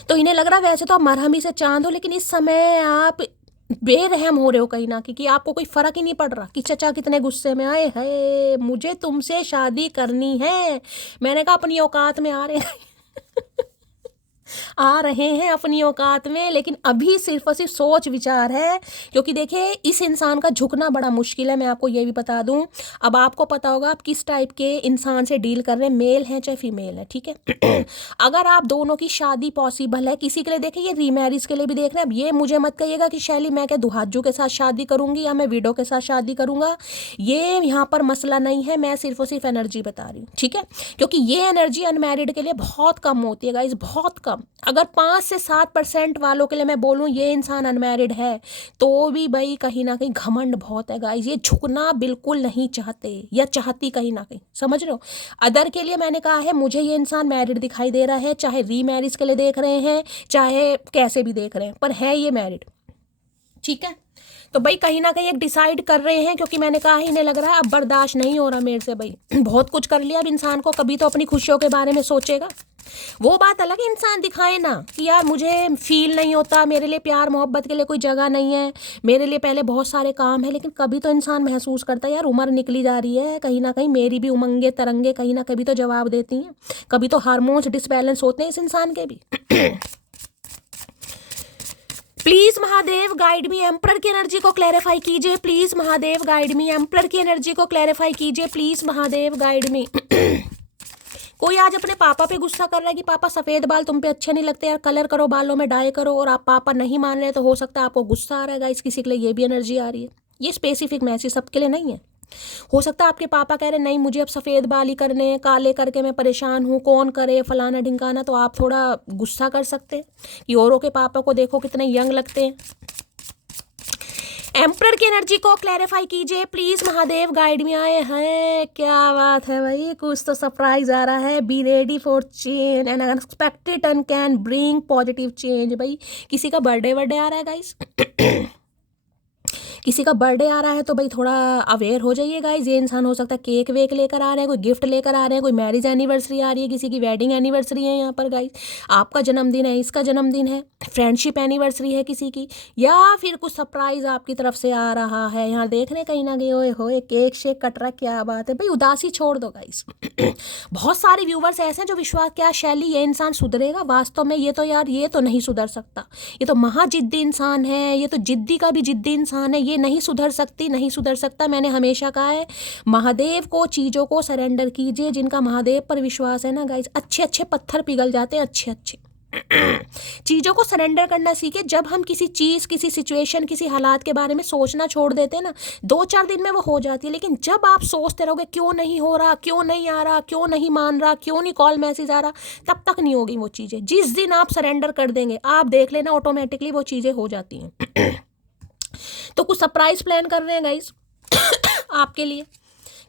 तो इन्हें लग रहा है वैसे तो आप मरहमी से चांद हो, लेकिन इस समय आप बेरहम हो रहे हो कहीं ना कहीं, कि आपको कोई फर्क ही नहीं पड़ रहा कि चचा कितने गुस्से में आए है, मुझे तुमसे शादी करनी है। मैंने कहा अपनी औकात में आ रहे हैं आ रहे हैं अपनी औकात में, लेकिन अभी सिर्फ और सिर्फ सोच विचार है। क्योंकि देखिए इस इंसान का झुकना बड़ा मुश्किल है, मैं आपको ये भी बता दूं। अब आपको पता होगा आप किस टाइप के इंसान से डील कर रहे हैं, मेल है चाहे फीमेल है, ठीक है। अगर आप दोनों की शादी पॉसिबल है, किसी के लिए देखिए ये रीमैरिज के लिए भी देख रहे हैं। अब ये मुझे मत कहिएगा कि शैली मैं क्या दुहाजू के साथ शादी करूंगी या मैं विडो के साथ शादी करूंगा, ये यहाँ पर मसला नहीं है। मैं सिर्फ और सिर्फ एनर्जी बता रही हूँ, ठीक है। क्योंकि ये एनर्जी अनमैरिड के लिए बहुत कम होती है गाइस, बहुत कम। अगर 5 से 7% वालों के लिए मैं बोलूँ ये इंसान अनमैरिड है, तो भी भाई कहीं ना कहीं घमंड बहुत है गाइस। ये झुकना बिल्कुल नहीं चाहते, या चाहती कहीं ना कहीं, समझ रहे हो। अदर के लिए मैंने कहा है मुझे ये इंसान मैरिड दिखाई दे रहा है, चाहे रीमैरिज के लिए देख रहे हैं चाहे कैसे भी देख रहे हैं, पर है ये मैरिड, ठीक है। तो भाई कहीं ना कहीं एक डिसाइड कर रहे हैं, क्योंकि मैंने कहा है इन्हें लग रहा है अब बर्दाश्त नहीं हो रहा मेरे से भाई, बहुत कुछ कर लिया अब इंसान को, कभी तो अपनी खुशियों के बारे में सोचेगा। वो बात अलग है इंसान दिखाए ना कि यार मुझे फील नहीं होता, मेरे लिए प्यार मोहब्बत के लिए कोई जगह नहीं है, मेरे लिए पहले बहुत सारे काम है, लेकिन कभी तो इंसान महसूस करता है यार उम्र निकली जा रही है, कहीं ना कहीं मेरी भी उमंगे तरंगे कहीं ना कभी तो जवाब देती हैं, कभी तो हार्मोन्स डिसबैलेंस होते हैं इस इंसान के भी। Please Mahadev guide me, emperor की एनर्जी को क्लैरिफाई कीजिए please Mahadev guide me, emperor की एनर्जी को क्लैरिफाई कीजिए प्लीज महादेव गाइड मी। कोई आज अपने पापा पे गुस्सा कर रहा है कि पापा सफ़ेद बाल तुम पे अच्छे नहीं लगते यार, कलर करो बालों में, डाई करो, और आप पापा नहीं मान रहे तो हो सकता है आपको गुस्सा आ रहा है गाइस, किसी के लिए ये भी एनर्जी आ रही है। ये स्पेसिफिक मैसेज सबके लिए नहीं है। हो सकता है आपके पापा कह रहे नहीं मुझे अब सफ़ेद बाल ही करने हैं, काले करके मैं परेशान हूँ, कौन करे फलाना ढिंकाना, तो आप थोड़ा गुस्सा कर सकते हैं कि औरों के पापा को देखो कितने यंग लगते हैं। एम्परर की एनर्जी को क्लैरिफाई कीजिए प्लीज महादेव गाइड में। आए हैं, क्या बात है भाई, कुछ तो सरप्राइज आ रहा है। Be ready for change and unexpected and can bring positive change. भाई किसी का बर्थडे आ रहा है गाइस, किसी का बर्थडे आ रहा है तो भाई थोड़ा अवेयर हो जाइए गाइस। ये इंसान हो सकता है केक वेक लेकर आ रहे हैं, कोई गिफ्ट लेकर आ रहे हैं, कोई मैरिज एनिवर्सरी आ रही है, किसी की वेडिंग एनिवर्सरी है यहाँ पर गाइस, आपका जन्मदिन है, इसका जन्मदिन है, फ्रेंडशिप एनिवर्सरी है किसी की, या फिर कुछ सरप्राइज आपकी तरफ से आ रहा है। यहाँ देख रहे कहीं ना कहीं ओए होए केक शेक कट रहा, क्या बात है भाई, उदासी छोड़ दो गाइस। बहुत सारे व्यूवर्स ऐसे हैं जो विश्वास, क्या शैली ये इंसान सुधरेगा, वास्तव में ये तो यार ये तो नहीं सुधर सकता, ये तो महाजिद्दी इंसान है, ये तो जिद्दी का भी जिद्दी इंसान है, ये नहीं सुधर सकती, नहीं सुधर सकता। मैंने हमेशा कहा है महादेव को चीज़ों को सरेंडर कीजिए, जिनका महादेव पर विश्वास है ना गाइस, अच्छे अच्छे पत्थर पिघल जाते हैं, अच्छे अच्छे। चीज़ों को सरेंडर करना सीखे। जब हम किसी चीज़, किसी सिचुएशन, किसी हालात के बारे में सोचना छोड़ देते हैं ना, 2-4 दिन में वो हो जाती है, लेकिन जब आप सोचते रहोगे क्यों नहीं हो रहा, क्यों नहीं आ रहा, क्यों नहीं मान रहा, क्यों नहीं कॉल मैसेज आ रहा, तब तक नहीं होगी वो चीज़ें। जिस दिन आप सरेंडर कर देंगे आप देख लेना ऑटोमेटिकली वो चीज़ें हो जाती हैं। तो कुछ सरप्राइज प्लान कर रहे हैं गाइस आपके लिए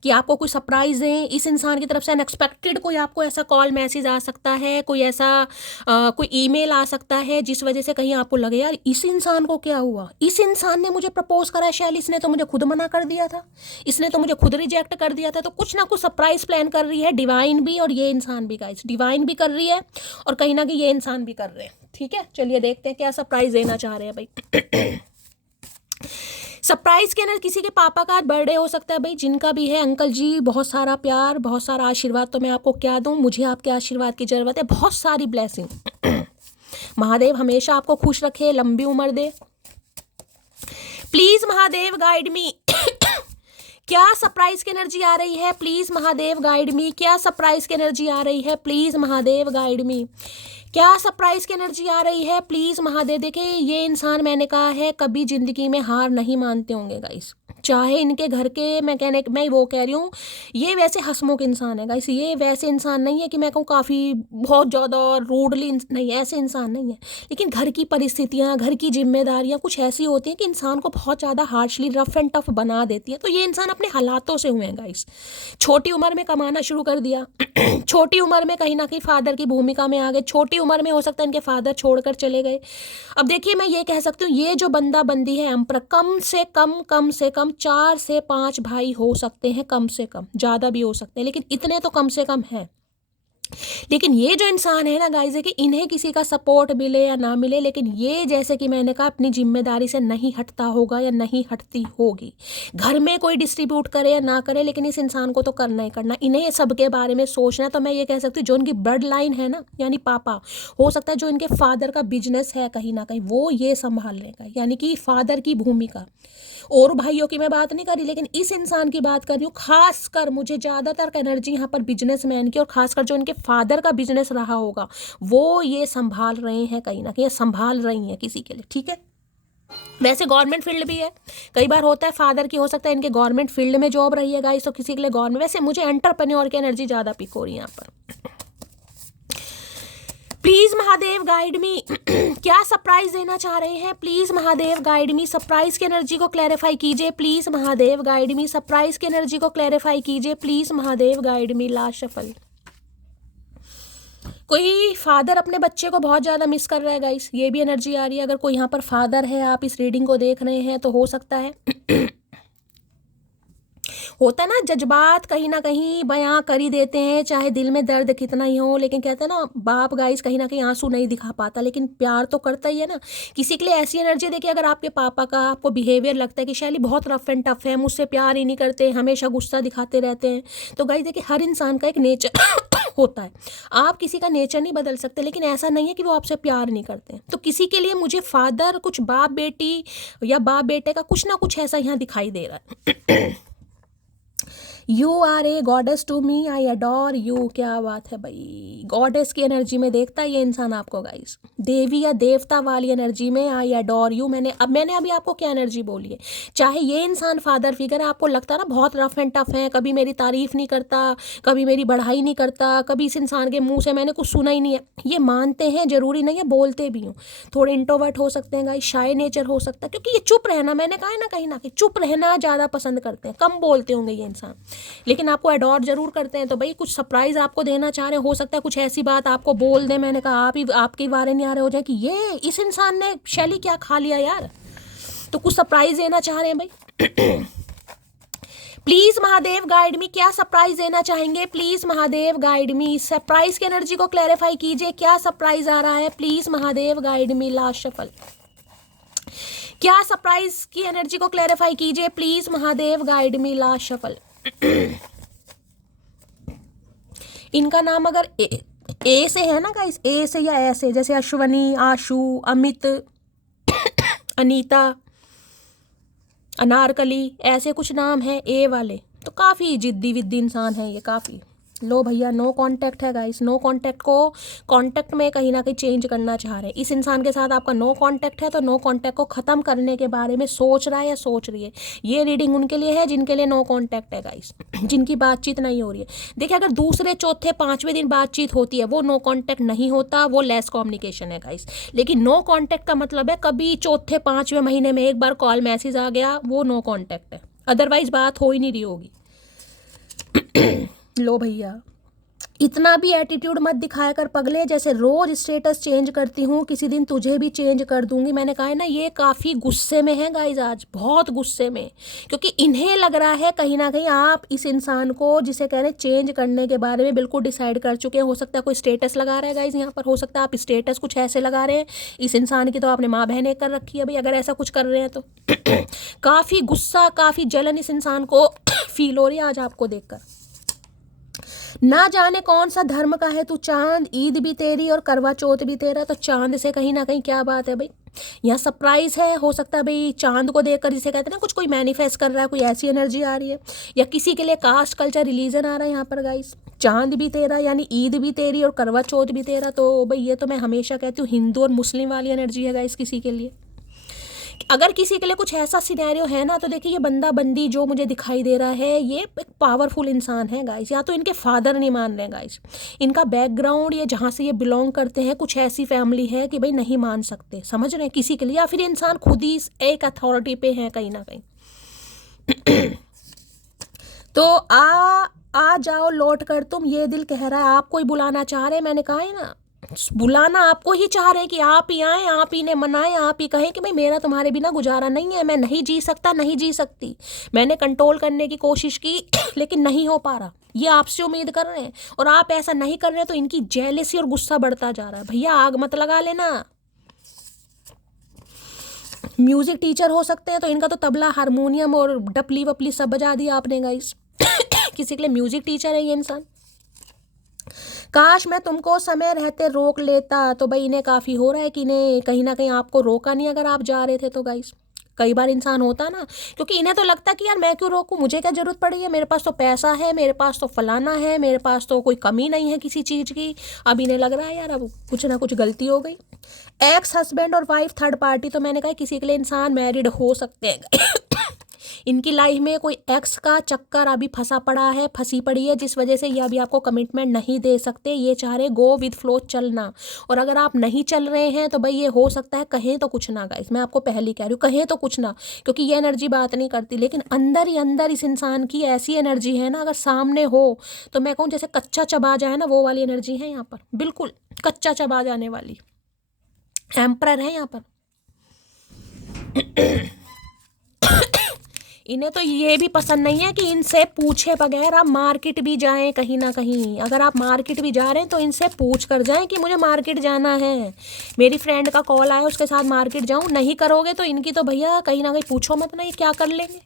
कि आपको कोई सरप्राइज दें इस इंसान की तरफ से, अनएक्सपेक्टेड कोई आपको ऐसा कॉल मैसेज आ सकता है, कोई ऐसा कोई ईमेल आ सकता है जिस वजह से कहीं आपको लगे यार इस इंसान को क्या हुआ, इस इंसान ने मुझे प्रपोज करा, शैली इसने तो मुझे खुद मना कर दिया था, इसने तो मुझे खुद रिजेक्ट कर दिया था। तो कुछ ना कुछ सरप्राइज प्लान कर रही है डिवाइन भी और ये इंसान भी गाइस, डिवाइन भी कर रही है और कहीं ना कहीं ये इंसान भी कर रहे हैं। ठीक है, चलिए देखते हैं क्या सरप्राइज देना चाह रहे हैं भाई। सरप्राइज के अंदर किसी के पापा का बर्थडे हो सकता है भाई, जिनका भी है। अंकल जी बहुत सारा प्यार, बहुत सारा आशीर्वाद, तो मैं आपको क्या दूं, मुझे आपके आशीर्वाद की ज़रूरत है, बहुत सारी ब्लेसिंग। महादेव हमेशा आपको खुश रखे, लंबी उम्र दे। Please Mahadev guide me. क्या सरप्राइज की एनर्जी आ रही है, प्लीज महादेव गाइड मी। क्या सरप्राइज की एनर्जी आ रही है, प्लीज महादेव गाइड मी। क्या सरप्राइज की एनर्जी आ रही है, प्लीज महादेव। देखिए ये इंसान, मैंने कहा है, कभी जिंदगी में हार नहीं मानते होंगे गाइस, चाहे इनके घर के, मैं वो कह रही हूँ, ये वैसे हंसमुख इंसान है गाइस, ये वैसे इंसान नहीं है कि मैं कहूँ काफ़ी बहुत ज़्यादा रूडली, नहीं ऐसे इंसान नहीं है, लेकिन घर की परिस्थितियाँ, घर की जिम्मेदारियाँ कुछ ऐसी होती हैं कि इंसान को बहुत ज़्यादा हार्शली रफ एंड टफ बना देती है। तो ये इंसान अपने हालातों से हुए हैं गाइस, छोटी उम्र में कमाना शुरू कर दिया, छोटी उम्र में कहीं ना कहीं फादर की भूमिका में आ गए, छोटी उम्र में हो सकता है इनके फादर छोड़कर चले गए। अब देखिए मैं ये कह सकती हूँ, ये जो बंदा बंदी है एम्परर, कम से कम 4 से 5 भाई हो सकते हैं, कम से कम, ज़्यादा भी हो सकते हैं, लेकिन इतने तो कम से कम हैं। लेकिन ये जो इंसान है ना गाइस, है कि इन्हें किसी का सपोर्ट मिले या ना मिले, लेकिन ये जैसे कि मैंने कहा अपनी जिम्मेदारी से नहीं हटता होगा या नहीं हटती होगी। घर में कोई डिस्ट्रीब्यूट करे या ना करे, लेकिन इस इंसान को तो करना ही करना, इन्हें सबके बारे में सोचना। तो मैं ये कह सकती हूँ जो उनकी ब्लड लाइन है ना, यानी पापा, हो सकता है जो इनके फादर का बिजनेस है कहीं ना कहीं वो ये संभाल लेगा, यानी कि फादर की भूमिका। और भाइयों की मैं बात नहीं कर रही, लेकिन इस इंसान की बात कर रही हूँ। खासकर मुझे ज़्यादातर एनर्जी यहाँ पर बिजनेसमैन की, और खासकर जो इनके फादर का बिजनेस रहा होगा वो ये संभाल रहे हैं, कहीं ना कहीं संभाल रही हैं किसी के लिए। ठीक है, वैसे गवर्नमेंट फील्ड भी है, कई बार होता है फादर की, हो सकता है इनके गवर्नमेंट फील्ड में जॉब रही है गाइस, तो किसी के लिए गवर्नमेंट। वैसे मुझे एंटरप्रेन्योर की एनर्जी ज़्यादा पिक हो रही है यहाँ पर। Please Mahadev guide me. क्या सरप्राइज देना चाह रहे हैं, please Mahadev guide me. Surprise की एनर्जी को क्लैरिफाई कीजिए, please Mahadev guide me. Surprise की एनर्जी को क्लैरिफाई कीजिए, please Mahadev guide me. Last shuffle. कोई फादर अपने बच्चे को बहुत ज़्यादा मिस कर रहा है गाइस, ये भी एनर्जी आ रही है। अगर कोई यहाँ पर फादर है, आप इस रीडिंग को देख रहे हैं, तो हो सकता है होता है ना, जज्बात कहीं ना कहीं बयां कर ही देते हैं, चाहे दिल में दर्द कितना ही हो, लेकिन कहते हैं ना बाप गाइस कहीं ना कहीं आंसू नहीं दिखा पाता, लेकिन प्यार तो करता ही है ना। किसी के लिए ऐसी एनर्जी देखिए, अगर आपके पापा का आपको बिहेवियर लगता है कि शैली बहुत रफ एंड टफ है, मुझसे प्यार ही नहीं करते, हमेशा गुस्सा दिखाते रहते हैं, तो गाइस देखिए हर इंसान का एक नेचर होता है। आप किसी का नेचर नहीं बदल सकते, लेकिन ऐसा नहीं है कि वो आपसे प्यार नहीं करते हैं। तो किसी के लिए मुझे फादर, कुछ बाप बेटी या बाप बेटे का कुछ ना कुछ ऐसा यहाँ दिखाई दे रहा है। You are a goddess to me, I adore you. क्या बात है भाई, गॉडेस की एनर्जी में देखता है ये इंसान आपको गाइस, देवी या देवता वाली एनर्जी में, आई अडोर यू। मैंने अभी आपको क्या एनर्जी बोली है। चाहे ये इंसान फादर फिगर है, आपको लगता है ना बहुत रफ एंड टफ है, कभी मेरी तारीफ नहीं करता, कभी मेरी बढ़ाई नहीं करता, कभी इस इंसान के मुंह से मैंने कुछ सुना ही नहीं है, ये मानते हैं, जरूरी नहीं है बोलते भी हूँ। थोड़े इंट्रोवर्ट हो सकते हैं गाइस, शाय नेचर हो सकता है, क्योंकि ये चुप रहना, मैंने कहा है ना कहीं ना कहीं चुप रहना ज़्यादा पसंद करते हैं, कम बोलते होंगे ये इंसान, लेकिन आपको एडोर जरूर करते हैं। तो भाई कुछ सरप्राइज आपको देना चाह रहे हैं, हो सकता है कुछ ऐसी बात आपको बोल दे, मैंने कहा आप ही आपके बारे नहीं आ रहे हो जाए कि ये इस इंसान ने शैली क्या खा लिया यार, तो कुछ सरप्राइज देना चाह रहे हैं भाई। प्लीज महादेव गाइड मी, क्या सरप्राइज देना चाहेंगे, please Mahadev guide me, surprise की एनर्जी को क्लैरिफाई कीजिए, क्या सरप्राइज आ रहा है, please Mahadev guide me. Last shuffle, क्या सरप्राइज की एनर्जी को क्लैरिफाई कीजिए, please Mahadev guide me. Last shuffle. इनका नाम अगर ए से है ना गाइस, ए से या ऐसे, जैसे अश्वनी, आशु, अमित, अनीता, अनारकली, ऐसे कुछ नाम है ए वाले, तो काफ़ी जिद्दी विद्दी इंसान है ये, काफ़ी। लो भैया, नो कांटेक्ट है गाइस, नो कांटेक्ट को कांटेक्ट में कहीं ना कहीं चेंज करना चाह रहे हैं। इस इंसान के साथ आपका नो कांटेक्ट है, तो नो कांटेक्ट को ख़त्म करने के बारे में सोच रहा है या सोच रही है। ये रीडिंग उनके लिए है जिनके लिए नो कांटेक्ट है गाइस, जिनकी बातचीत नहीं हो रही है। देखिए अगर दूसरे चौथे पाँचवें दिन बातचीत होती है, वो नो कांटेक्ट नहीं होता, वो लेस कम्युनिकेशन है गाइस। लेकिन नो कांटेक्ट का मतलब है कभी चौथे पाँचवें महीने में एक बार कॉल मैसेज आ गया, वो नो कांटेक्ट है, अदरवाइज बात हो ही नहीं रही होगी। लो भैया, इतना भी एटीट्यूड मत दिखाया कर पगले, जैसे रोज स्टेटस चेंज करती हूँ, किसी दिन तुझे भी चेंज कर दूंगी। मैंने कहा है ना, ये काफ़ी गुस्से में है गाइज, आज बहुत गुस्से में, क्योंकि इन्हें लग रहा है कहीं ना कहीं आप इस इंसान को, जिसे कह रहे हैं चेंज करने के बारे में, बिल्कुल डिसाइड कर चुके हैं। हो सकता है कोई स्टेटस लगा रहा है गाइज यहाँ पर, हो सकता है आप स्टेटस कुछ ऐसे लगा रहे हैं, इस इंसान की तो आपने माँ बहन एक कर रखी है भाई, अगर ऐसा कुछ कर रहे हैं तो। काफ़ी गुस्सा, काफ़ी जलन इस इंसान को फील हो रही है आज आपको देखकर। ना जाने कौन सा धर्म का है तू चांद, ईद भी तेरी और करवा चौथ भी तेरा, तो चांद से कहीं ना कहीं क्या बात है भाई, यहाँ सरप्राइज है। हो सकता है भाई चांद को देखकर, जिसे कहते हैं ना कुछ कोई मैनिफेस्ट कर रहा है, कोई ऐसी एनर्जी आ रही है, या किसी के लिए कास्ट कल्चर रिलीजन आ रहा है यहाँ पर गाइस। चांद भी तेरा यानी ईद भी तेरी और करवा चौथ भी तेरा, तो भाई ये तो मैं हमेशा कहती हूँ हिंदू और मुस्लिम वाली एनर्जी है गाइस किसी के लिए। अगर किसी के लिए कुछ ऐसा सिनेरियो है ना, तो देखिए ये बंदा बंदी जो मुझे दिखाई दे रहा है, ये एक पावरफुल इंसान है गाइस, या तो इनके फादर नहीं मान रहे गाइस, इनका बैकग्राउंड, ये जहाँ से ये बिलोंग करते हैं, कुछ ऐसी फैमिली है कि भाई नहीं मान सकते, समझ रहे हैं किसी के लिए, या फिर इंसान खुद ही एक अथॉरिटी पे है कहीं ना कहीं। तो आ जाओ लौट कर तुम, ये दिल कह रहा है, आपको ही बुलाना चाह रहे हैं। मैंने कहा है ना, बुलाना आपको ही चाह रहे हैं कि आप ही आए, आप ही ने मनाए, आप ही कहें कि भाई मेरा तुम्हारे बिना गुजारा नहीं है, मैं नहीं जी सकता, नहीं जी सकती। मैंने कंट्रोल करने की कोशिश की लेकिन नहीं हो पा रहा, ये आपसे उम्मीद कर रहे हैं, और आप ऐसा नहीं कर रहे हैं, तो इनकी जेलसी और गुस्सा बढ़ता जा रहा है। भैया आग मत लगा लेना। म्यूजिक टीचर हो सकते हैं, तो इनका तो तबला, हारमोनियम और डपली वपली सब बजा दिया आपने गाइस। किसी के लिए म्यूजिक टीचर है ये इंसान। काश मैं तुमको समय रहते रोक लेता, तो भाई इन्हें काफ़ी हो रहा है कि इन्हें कहीं ना कहीं आपको रोका नहीं अगर आप जा रहे थे तो गाइस। कई बार इंसान होता ना, क्योंकि इन्हें तो लगता है कि यार मैं क्यों रोकूं, मुझे क्या जरूरत पड़ी है, मेरे पास तो पैसा है, मेरे पास तो फलाना है, मेरे पास तो कोई कमी नहीं है किसी चीज़ की। अब इन्हें लग रहा है यार अब कुछ ना कुछ गलती हो गई। एक्स हस्बैंड और वाइफ थर्ड पार्टी, तो मैंने कहा किसी के लिए इंसान मैरिड हो सकते हैं। इनकी लाइफ में कोई एक्स का चक्कर अभी फंसा पड़ा है, फंसी पड़ी है, जिस वजह से ये अभी आपको कमिटमेंट नहीं दे सकते। ये चाह रहे गो विद फ्लो, चलना, और अगर आप नहीं चल रहे हैं तो भाई ये हो सकता है कहें तो कुछ ना गाइस, मैं आपको पहले ही कह रही हूँ, कहें तो कुछ ना, क्योंकि ये एनर्जी बात नहीं करती, लेकिन अंदर ही अंदर इस इंसान की ऐसी एनर्जी है ना, अगर सामने हो तो मैं कहूँ जैसे कच्चा चबा जाए ना, वो वाली एनर्जी है यहाँ पर, बिल्कुल कच्चा चबा जाने वाली एम्परर है यहाँ पर। इन्हें तो ये भी पसंद नहीं है कि इनसे पूछे बगैर आप मार्केट भी जाएं कहीं ना कहीं। अगर आप मार्केट भी जा रहे हैं तो इनसे पूछ कर जाएं कि मुझे मार्केट जाना है, मेरी फ्रेंड का कॉल आया उसके साथ मार्केट जाऊं। नहीं करोगे तो इनकी तो भैया कहीं ना कहीं पूछो मत ना, ये क्या कर लेंगे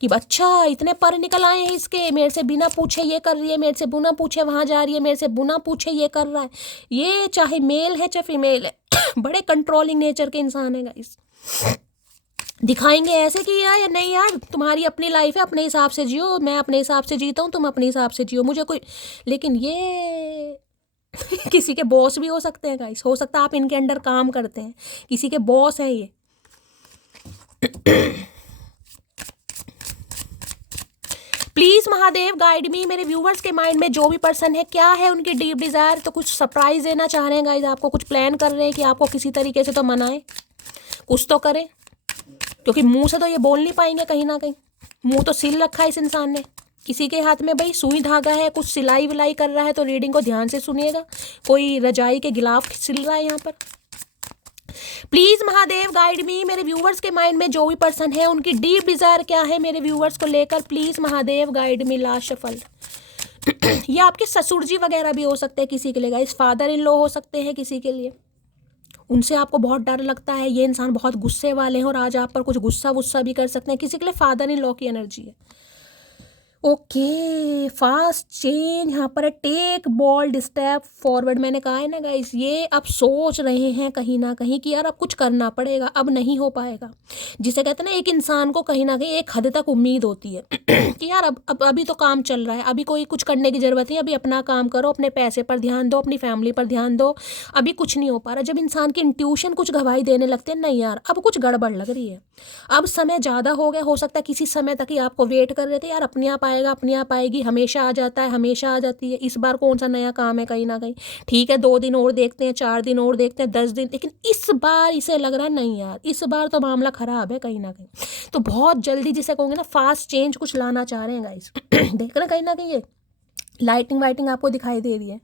कि अच्छा इतने पर निकल आए हैं इसके, मेरे से बिना पूछे ये कर रही है, मेरे से बिना पूछे वहाँ जा रही है, मेरे से बिना पूछे ये कर रहा है। ये चाहे मेल है चाहे फीमेल है बड़े कंट्रोलिंग नेचर के इंसान है गाइस। दिखाएंगे ऐसे कि यार नहीं यार तुम्हारी अपनी लाइफ है, अपने हिसाब से जियो, मैं अपने हिसाब से जीता हूँ, तुम अपने हिसाब से जियो, मुझे कोई। लेकिन ये किसी के बॉस भी हो सकते हैं गाइस, हो सकता है आप इनके अंडर काम करते हैं, किसी के बॉस हैं ये। प्लीज महादेव गाइड मी, मेरे व्यूवर्स के माइंड में जो भी पर्सन है क्या है उनकी डीप डिजायर। तो कुछ सरप्राइज देना चाह रहे हैं गाइस आपको, कुछ प्लान कर रहे हैं कि आपको किसी तरीके से तो मनाए, कुछ तो करें, क्योंकि मुंह से तो ये बोल नहीं पाएंगे कहीं ना कहीं, मुंह तो सिल रखा है इस इंसान ने। किसी के हाथ में भाई सुई धागा है, कुछ सिलाई विलाई कर रहा है, तो रीडिंग को ध्यान से सुनिएगा। कोई रजाई के गिलाफ सिल रहा है यहाँ पर। प्लीज महादेव गाइड मी, मेरे व्यूवर्स के माइंड में जो भी पर्सन है उनकी डीप डिजायर क्या है मेरे व्यूवर्स को लेकर। Please Mahadev guide me. Last shuffle ये आपके ससुर जी वगैरह भी हो सकते हैं किसी के लिए गाइस, फादर इन लॉ हो सकते हैं किसी के लिए, उनसे आपको बहुत डर लगता है, ये इंसान बहुत गुस्से वाले हैं और आज आप पर कुछ गुस्सा वुस्सा भी कर सकते हैं। किसी के लिए फादर इन लॉ की एनर्जी है। ओके फास्ट चेंज यहाँ पर है, टेक बोल्ड स्टेप फॉरवर्ड। मैंने कहा है ना गाइस, ये अब सोच रहे हैं कहीं ना कहीं कि यार अब कुछ करना पड़ेगा, अब नहीं हो पाएगा। जिसे कहते हैं ना एक इंसान को कहीं ना कहीं एक हद तक उम्मीद होती है कि यार अब अभी तो काम चल रहा है, अभी कोई कुछ करने की ज़रूरत नहीं, अभी अपना काम करो, अपने पैसे पर ध्यान दो, अपनी फैमिली पर ध्यान दो, अभी कुछ नहीं हो पा रहा। जब इंसान की इंट्यूशन कुछ गवाही देने लगते हैं नहीं यार अब कुछ गड़बड़ लग रही है, अब समय ज़्यादा हो गया, हो सकता है किसी समय तक ही आपको वेट कर रहे थे यार अपने आप आएगा, अपने आप आएगी, हमेशा आ जाता है, हमेशा आ जाती है, इस बार कौन सा नया काम है कहीं ना कहीं। ठीक है 2 दिन और देखते हैं, 4 दिन और देखते हैं, 10 दिन, लेकिन इस बार इसे लग रहा है नहीं यार इस बार तो मामला ख़राब है कहीं ना कहीं। तो बहुत जल्दी जिसे कहोगे ना फास्ट चेंज कुछ लाना चाह रहे हैं गाइस देख रहे हैं कहीं ना कहीं ये लाइटिंग वाइटिंग आपको दिखाई दे रही है।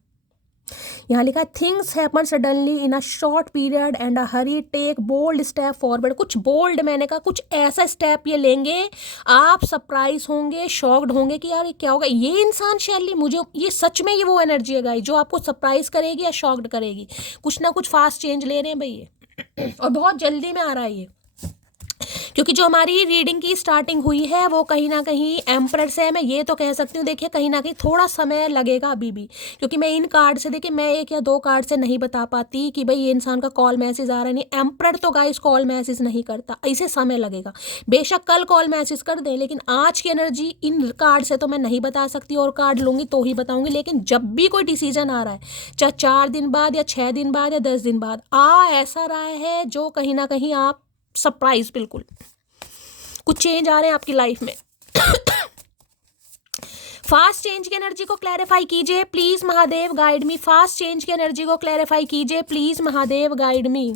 यहाँ लिखा है things happen suddenly in a short period and a hurry, take bold step forward. कुछ बोल्ड, मैंने कहा कुछ ऐसा स्टेप ये लेंगे, आप सरप्राइज होंगे, शॉक्ड होंगे कि यार ये क्या होगा। ये इंसान शैली मुझे ये सच में ये वो एनर्जी है गाइस जो आपको सरप्राइज करेगी या शॉक्ड करेगी। कुछ ना कुछ फास्ट चेंज ले रहे हैं भाई ये और बहुत जल्दी में आ रहा है ये, क्योंकि जो हमारी रीडिंग की स्टार्टिंग हुई है वो कहीं ना कहीं एम्परर से है। मैं ये तो कह सकती हूँ देखिए कहीं ना कहीं थोड़ा समय लगेगा अभी भी, क्योंकि मैं इन कार्ड से देखिए मैं 1 या 2 कार्ड से नहीं बता पाती कि भाई ये इंसान का कॉल मैसेज आ रहा है नहीं। एम्परर तो गाइस कॉल मैसेज नहीं करता, इसे समय लगेगा। बेशक कल कॉल मैसेज कर दें, लेकिन आज की एनर्जी इन कार्ड से तो मैं नहीं बता सकती, और कार्ड लूँगी तो ही बताऊँगी। लेकिन जब भी कोई डिसीजन आ रहा है, चाहे 4 दिन बाद या 6 दिन बाद या 10 दिन बाद, ऐसा रहा है जो कहीं ना कहीं आप सरप्राइज, बिल्कुल कुछ चेंज आ रहे हैं आपकी लाइफ में। फास्ट चेंज की एनर्जी को क्लैरिफाई कीजिए please Mahadev guide me. Fast change की एनर्जी को क्लैरिफाई कीजिए please Mahadev guide me.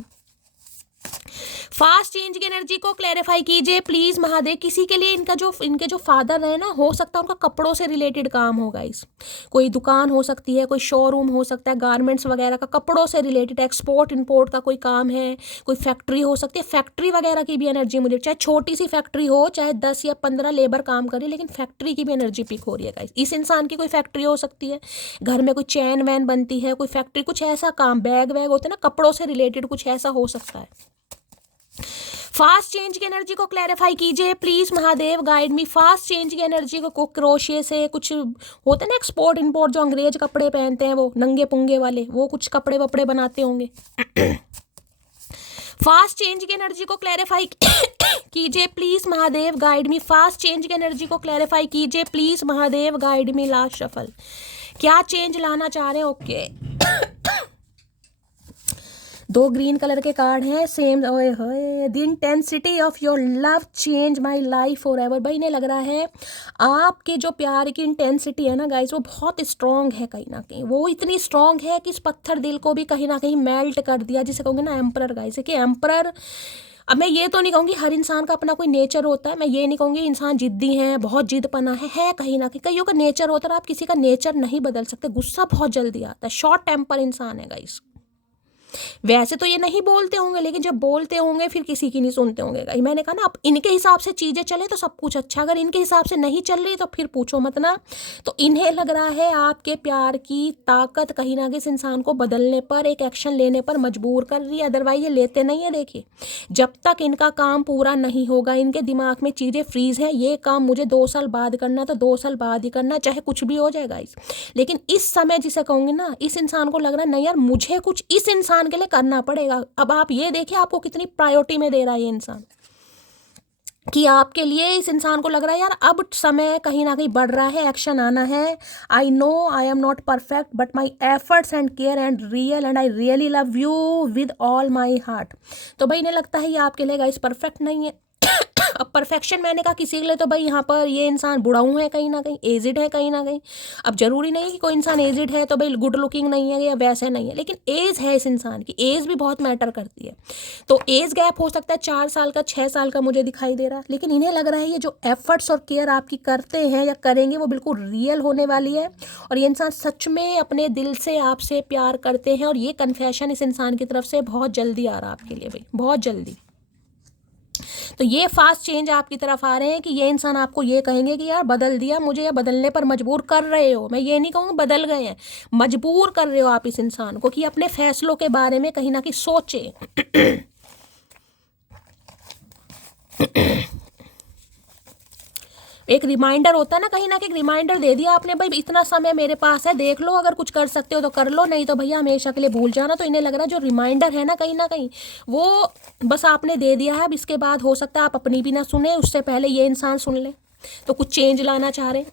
Fast change की एनर्जी को क्लैरिफाई कीजिए प्लीज महादेव। किसी के लिए इनके जो फादर है ना, हो सकता है उनका कपड़ों से रिलेटेड काम होगा। इस कोई दुकान हो सकती है, कोई शोरूम हो सकता है, गारमेंट्स वगैरह का, कपड़ों से रिलेटेड एक्सपोर्ट इंपोर्ट का कोई काम है, कोई फैक्ट्री हो सकती है, फैक्ट्री वगैरह की भी एनर्जी मुझे, चाहे छोटी सी फैक्ट्री हो, चाहे 10 या 15 लेबर काम करे, लेकिन फैक्ट्री की भी एनर्जी पिक हो रही है गाइस। इस इंसान की कोई फैक्ट्री हो सकती है, घर में कोई चैन वैन बनती है, कोई फैक्ट्री, कुछ ऐसा काम, बैग वैग होते हैं ना कपड़ों से रिलेटेड, कुछ ऐसा हो सकता है। फास्ट चेंज की एनर्जी को क्लैरिफाई कीजिए please Mahadev guide me. Fast change की एनर्जी को क्रोशे से, कुछ होते हैं ना एक्सपोर्ट इंपोर्ट, जो अंग्रेज कपड़े पहनते हैं वो नंगे पुंगे वाले, वो कुछ कपड़े वपड़े बनाते होंगे। फास्ट चेंज की एनर्जी को क्लैरिफाई कीजिए please Mahadev guide me. Fast change की एनर्जी को क्लैरिफाई कीजिए please Mahadev guide me. Last shuffle, क्या चेंज लाना चाह रहे हैं? ओके 2 ग्रीन कलर के कार्ड हैं सेम। ओए होए, the intensity of your love change my life for ever. भाई इन्हें लग रहा है आपके जो प्यार की इंटेंसिटी है ना गाइस, वो बहुत स्ट्रॉन्ग है कहीं ना कहीं। वो इतनी स्ट्रॉन्ग है कि इस पत्थर दिल को भी कहीं ना कहीं मेल्ट कर दिया, जिसे कहोगे ना एम्परर गाइस। कि एम्परर, अब मैं ये तो नहीं कहूँगी हर इंसान का अपना कोई नेचर होता है, मैं ये नहीं कहूँगी इंसान जिद्दी है, बहुत जिदपना है कहीं ना कहीं, कईयों का नेचर होता है। आप किसी का नेचर नहीं बदल सकते, गुस्सा बहुत जल्दी आता है, शॉर्ट टेम्पर इंसान है गाइस। वैसे तो ये नहीं बोलते होंगे, लेकिन जब बोलते होंगे फिर किसी की नहीं सुनते होंगे गाइस। मैंने कहा ना, अब इनके हिसाब से चीज़ें चले तो सब कुछ अच्छा, अगर इनके हिसाब से नहीं चल रही तो फिर पूछो मत ना। तो इन्हें लग रहा है आपके प्यार की ताकत कहीं ना कहीं इस इंसान को बदलने पर, एक एक्शन लेने पर मजबूर कर रही है, अदरवाइज ये लेते नहीं है। देखिए, जब तक इनका काम पूरा नहीं होगा, इनके दिमाग में चीज़ें फ्रीज हैं, ये काम मुझे 2 साल बाद करना तो 2 साल बाद ही करना, चाहे कुछ भी हो जाए गाइस। लेकिन इस समय जिसे कहूँगी ना, इस इंसान को लग रहा है नहीं यार, मुझे कुछ इस इंसान के लिए करना पड़ेगा। अब आप ये देखिए आपको कितनी प्रायोरिटी में दे रहा है ये इंसान, कि आपके लिए इस इंसान को लग रहा है यार अब समय कहीं ना कहीं बढ़ रहा है, एक्शन आना है। I know I am not perfect but my efforts and care and real and I really love you with all my heart. तो भाई इन्हें लगता है ये आपके लिए गाइस परफेक्ट नहीं है। अब परफेक्शन मैंने कहा किसी के लिए, तो भाई यहाँ पर ये इंसान बुढ़ाऊ है, कहीं ना कहीं एजिड है कहीं ना कहीं। अब जरूरी नहीं कि कोई इंसान एजिड है तो भाई गुड लुकिंग नहीं है या वैसे नहीं है, लेकिन एज है इस इंसान की, एज भी बहुत मैटर करती है। तो एज गैप हो सकता है 4 साल का, 6 साल का मुझे दिखाई दे रहा है, लेकिन इन्हें लग रहा है ये जो एफर्ट्स और केयर आपकी करते हैं या करेंगे वो बिल्कुल रियल होने वाली है, और ये इंसान सच में अपने दिल से आपसे प्यार करते हैं। और ये कन्फेशन इस इंसान की तरफ से बहुत जल्दी आ रहा है आपके लिए भाई, बहुत जल्दी। तो ये फास्ट चेंज आपकी तरफ आ रहे हैं कि ये इंसान आपको ये कहेंगे कि यार बदल दिया मुझे, या बदलने पर मजबूर कर रहे हो। मैं ये नहीं कहूँगा बदल गए हैं, मजबूर कर रहे हो आप इस इंसान को कि अपने फैसलों के बारे में कहीं ना कहीं सोचे। एक रिमाइंडर होता है ना, कहीं ना कहीं रिमाइंडर दे दिया आपने, भाई इतना समय मेरे पास है, देख लो, अगर कुछ कर सकते हो तो कर लो, नहीं तो भैया हमेशा के लिए भूल जाना। तो इन्हें लग रहा है जो रिमाइंडर है ना कहीं वो बस आपने दे दिया है। अब इसके बाद हो सकता है आप अपनी भी ना सुने, उससे पहले ये इंसान सुन ले। तो कुछ चेंज लाना चाह रहे हैं।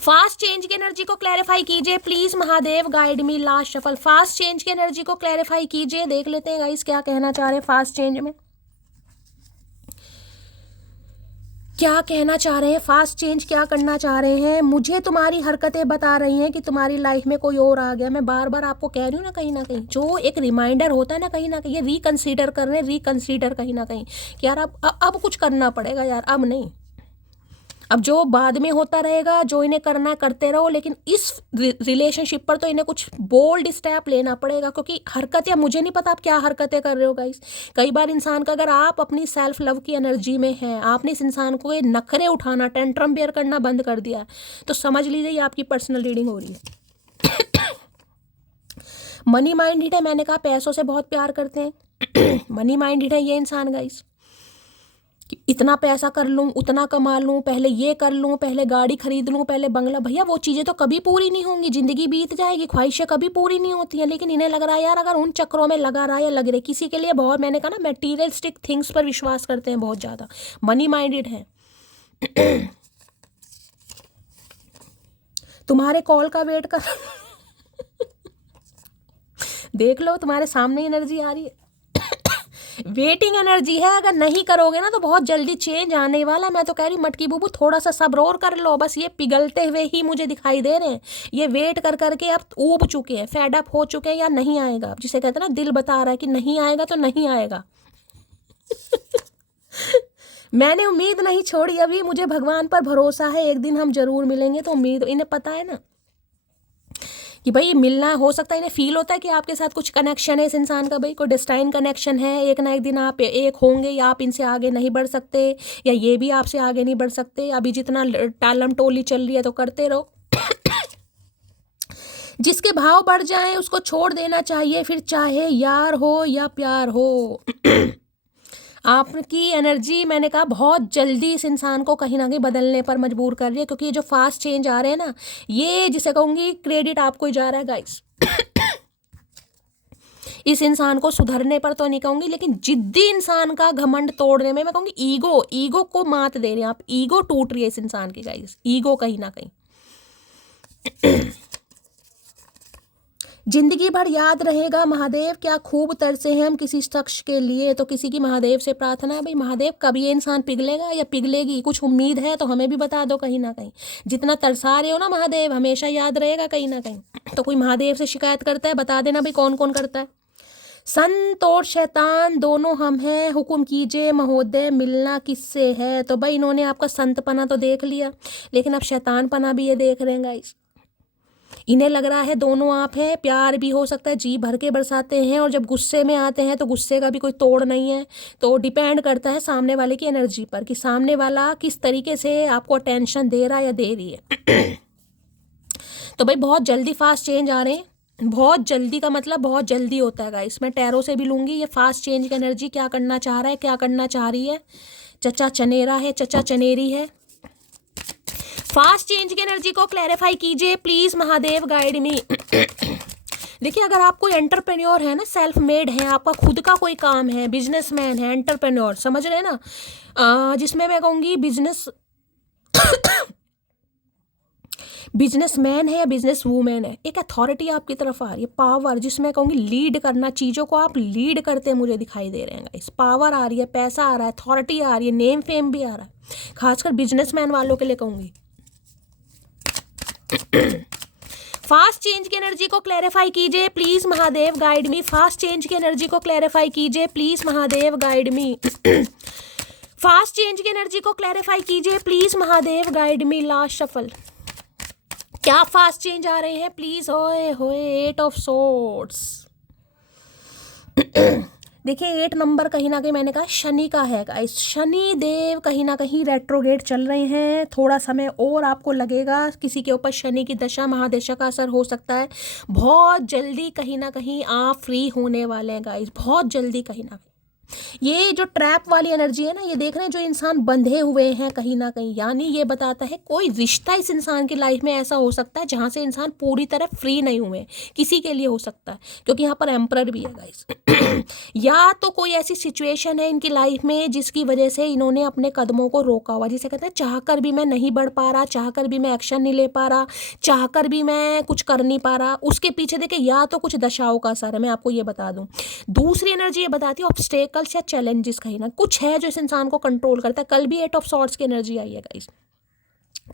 फास्ट चेंज की एनर्जी को क्लैरिफाई कीजिए please, Mahadev guide me last shuffle. Fast change की एनर्जी को क्लैरिफाई कीजिए, देख लेते हैं गाइस क्या कहना चाह रहे हैं फास्ट चेंज में, क्या कहना चाह रहे हैं फास्ट चेंज, क्या करना चाह रहे हैं। मुझे तुम्हारी हरकतें बता रही हैं कि तुम्हारी लाइफ में कोई और आ गया। मैं बार बार आपको कह रही हूँ ना कहीं जो एक रिमाइंडर होता है ना कहीं ये रिकंसीडर कर रहे हैं, रिकंसीडर कहीं कि यार अब कुछ करना पड़ेगा यार, अब नहीं, अब जो बाद में होता रहेगा, जो इन्हें करना है करते रहो, लेकिन इस रिलेशनशिप पर तो इन्हें कुछ बोल्ड स्टेप लेना पड़ेगा। क्योंकि हरकतें, मुझे नहीं पता आप क्या हरकतें कर रहे हो गाइस। कई बार इंसान का, अगर आप अपनी सेल्फ लव की एनर्जी में हैं, आपने इस इंसान को ये नखरे उठाना, टेंट्रम बेयर करना बंद कर दिया, तो समझ लीजिए ये आपकी पर्सनल रीडिंग हो रही है। मनी माइंडेड है, मैंने कहा पैसों से बहुत प्यार करते हैं। मनी माइंडेड है ये इंसान गाइस, इतना पैसा कर लूँ, उतना कमा लूँ, पहले ये कर लूँ, पहले गाड़ी खरीद लूँ, पहले बंगला। भैया वो चीज़ें तो कभी पूरी नहीं होंगी, ज़िंदगी बीत जाएगी, ख्वाहिशें कभी पूरी नहीं होती हैं। लेकिन इन्हें लग रहा है यार अगर उन चक्रों में लगा रहा है या लग रहे किसी के लिए बहुत, मैंने कहा ना मेटीरियलिस्टिक थिंग्स पर विश्वास करते हैं बहुत ज़्यादा, मनी माइंडेड है। तुम्हारे कॉल का वेट कर देख लो तुम्हारे सामने एनर्जी आ रही है। वेटिंग एनर्जी है, अगर नहीं करोगे ना तो बहुत जल्दी चेंज आने वाला है। मैं तो कह रही हूँ मटकी बुबू थोड़ा सा सब्र और कर लो, बस ये पिघलते हुए ही मुझे दिखाई दे रहे हैं। ये वेट कर करके अब ऊब चुके हैं, फेड अप हो चुके हैं, या नहीं आएगा, जिसे कहते हैं ना दिल बता रहा है कि नहीं आएगा तो नहीं आएगा। मैंने उम्मीद नहीं छोड़ी अभी, मुझे भगवान पर भरोसा है एक दिन हम जरूर मिलेंगे। तो उम्मीद, इन्हें पता है ना कि भाई ये मिलना, हो सकता है इन्हें फील होता है कि आपके साथ कुछ कनेक्शन है इस इंसान का, भाई कोई डेस्टाइन कनेक्शन है, एक ना एक दिन आप एक होंगे, या आप इनसे आगे नहीं बढ़ सकते या ये भी आपसे आगे नहीं बढ़ सकते। अभी जितना टालम टोली चल रही है तो करते रहो। जिसके भाव बढ़ जाएं उसको छोड़ देना चाहिए, फिर चाहे यार हो या प्यार हो। आपकी एनर्जी, मैंने कहा बहुत जल्दी इस इंसान को कहीं ना कहीं बदलने पर मजबूर कर रही है। क्योंकि ये जो फास्ट चेंज आ रहे हैं ना, ये जिसे कहूँगी क्रेडिट आपको ही जा रहा है गाइस। इस इंसान को सुधरने पर तो नहीं कहूँगी, लेकिन जिद्दी इंसान का घमंड तोड़ने में मैं कहूँगी ईगो को मात दे रहे हैं आप। ईगो टूट रही है इस इंसान की गाइस, ईगो कहीं ना कहीं। जिंदगी भर याद रहेगा महादेव, क्या खूब तरसे हैं हम किसी शख्स के लिए। तो किसी की महादेव से प्रार्थना है, भाई महादेव कब ये इंसान पिघलेगा या पिघलेगी, कुछ उम्मीद है तो हमें भी बता दो कहीं ना कहीं। जितना तरसा रहे हो ना महादेव, हमेशा याद रहेगा कहीं ना कहीं। तो कोई महादेव से शिकायत करता है, बता देना भाई कौन कौन करता है। संत और शैतान दोनों हम हैं, हुक्म कीजिए महोदय मिलना किससे है। तो भाई इन्होंने आपका संतपना तो देख लिया, लेकिन अब शैतानपना भी ये देख रहे हैं गाइस। इन्हें लग रहा है दोनों आप हैं, प्यार भी हो सकता है, जी भर के बरसाते हैं, और जब गुस्से में आते हैं तो गुस्से का भी कोई तोड़ नहीं है। तो डिपेंड करता है सामने वाले की एनर्जी पर कि सामने वाला किस तरीके से आपको अटेंशन दे रहा है या दे रही है। तो भाई बहुत जल्दी फास्ट चेंज आ रहे हैं। बहुत जल्दी का मतलब बहुत जल्दी होता है गाइस। मैं टैरो से भी लूँगी ये फास्ट चेंज की एनर्जी क्या करना चाह रहा है, क्या करना चाह रही है। चचा चनेरा है, चचा चनेरी है। फास्ट चेंज की एनर्जी को क्लैरिफाई कीजिए प्लीज महादेव, गाइड मी। देखिए अगर आप कोई एंटरप्रेन्योर है ना, सेल्फ मेड है, आपका खुद का कोई काम है, बिजनेसमैन है, एंटरप्रेन्योर समझ रहे हैं ना, जिसमें मैं कहूँगी बिजनेसमैन है या बिजनेस वूमेन है, एक अथॉरिटी आपकी तरफ आ रही है, पावर, जिसमें कहूँगी लीड करना, चीज़ों को आप लीड करते मुझे दिखाई दे रहे हैं गाइस। पावर आ रही है, पैसा आ रहा है, अथॉरिटी आ रही है, नेम फेम भी आ रहा है, खासकर बिजनेसमैन वालों के लिए कहूँगी। फास्ट चेंज की एनर्जी को क्लैरिफाई कीजिए please Mahadev, guide me. Fast change की एनर्जी को क्लैरिफाई कीजिए please Mahadev, guide me. Fast change की एनर्जी को क्लैरिफाई कीजिए please Mahadev, guide me. Last shuffle, क्या फास्ट चेंज आ रहे हैं प्लीज। होए होए 8 ऑफ सोर्ड्स। देखिए 8 नंबर कहीं ना कहीं मैंने कहा शनि का है गाइस। शनि देव कहीं ना कहीं रेट्रोगेट चल रहे हैं, थोड़ा समय और आपको लगेगा, किसी के ऊपर शनि की दशा महादशा का असर हो सकता है। बहुत जल्दी कहीं ना कहीं आप फ्री होने वाले हैं गाइस, बहुत जल्दी कहीं ना कहीं। ये जो ट्रैप वाली एनर्जी है ना, ये देख रहे हैं जो इंसान बंधे हुए हैं कहीं ना कहीं, यानी ये बताता है कोई रिश्ता इस इंसान की लाइफ में ऐसा हो सकता है जहां से इंसान पूरी तरह फ्री नहीं हुए, किसी के लिए हो सकता है, क्योंकि यहाँ पर एम्परर भी है गाइस। या तो कोई ऐसी सिचुएशन है इनकी लाइफ में जिसकी वजह से इन्होंने अपने कदमों को रोका हुआ, जिसे कहते हैं चाहकर भी मैं नहीं बढ़ पा रहा, चाहकर भी मैं एक्शन नहीं ले पा रहा, चाहकर भी मैं कुछ कर नहीं पा रहा। उसके पीछे देखिए या तो कुछ दशाओं का असर है, मैं आपको ये बता दूं। दूसरी एनर्जी ये बताती है ऑब्स्टेकल्स या चैलेंजेस, कहीं ना कुछ है जो इस इंसान को कंट्रोल करता है। कल भी 8 ऑफ सॉर्ड्स की एनर्जी आई है गाइस,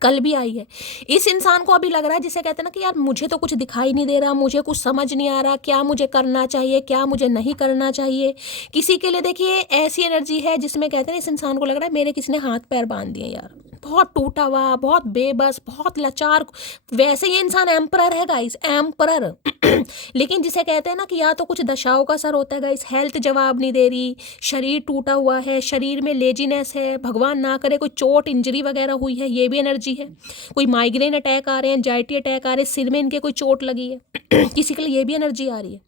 कल भी आई है। इस इंसान को अभी लग रहा है, जिसे कहते हैं ना कि यार मुझे तो कुछ दिखाई नहीं दे रहा, मुझे कुछ समझ नहीं आ रहा, क्या मुझे करना चाहिए, क्या मुझे नहीं करना चाहिए। किसी के लिए देखिए ऐसी एनर्जी है जिसमें कहते हैं इस इंसान को लग रहा है मेरे किसी ने हाथ पैर बांध दिए यार, बहुत टूटा हुआ, बहुत बेबस, बहुत लाचार। वैसे ये इंसान एम्परर है गाइस, एम्परर। लेकिन जिसे कहते हैं ना कि या तो कुछ दशाओं का असर होता है गाइस, हेल्थ जवाब नहीं दे रही, शरीर टूटा हुआ है, शरीर में लेजीनेस है, भगवान ना करे कोई चोट इंजरी वगैरह हुई है, ये भी एनर्जी है। कोई माइग्रेन अटैक आ रहे हैं, एंजाइटी अटैक आ रहे हैं, सिर में इनके कोई चोट लगी है। किसी के लिए ये भी एनर्जी आ रही है।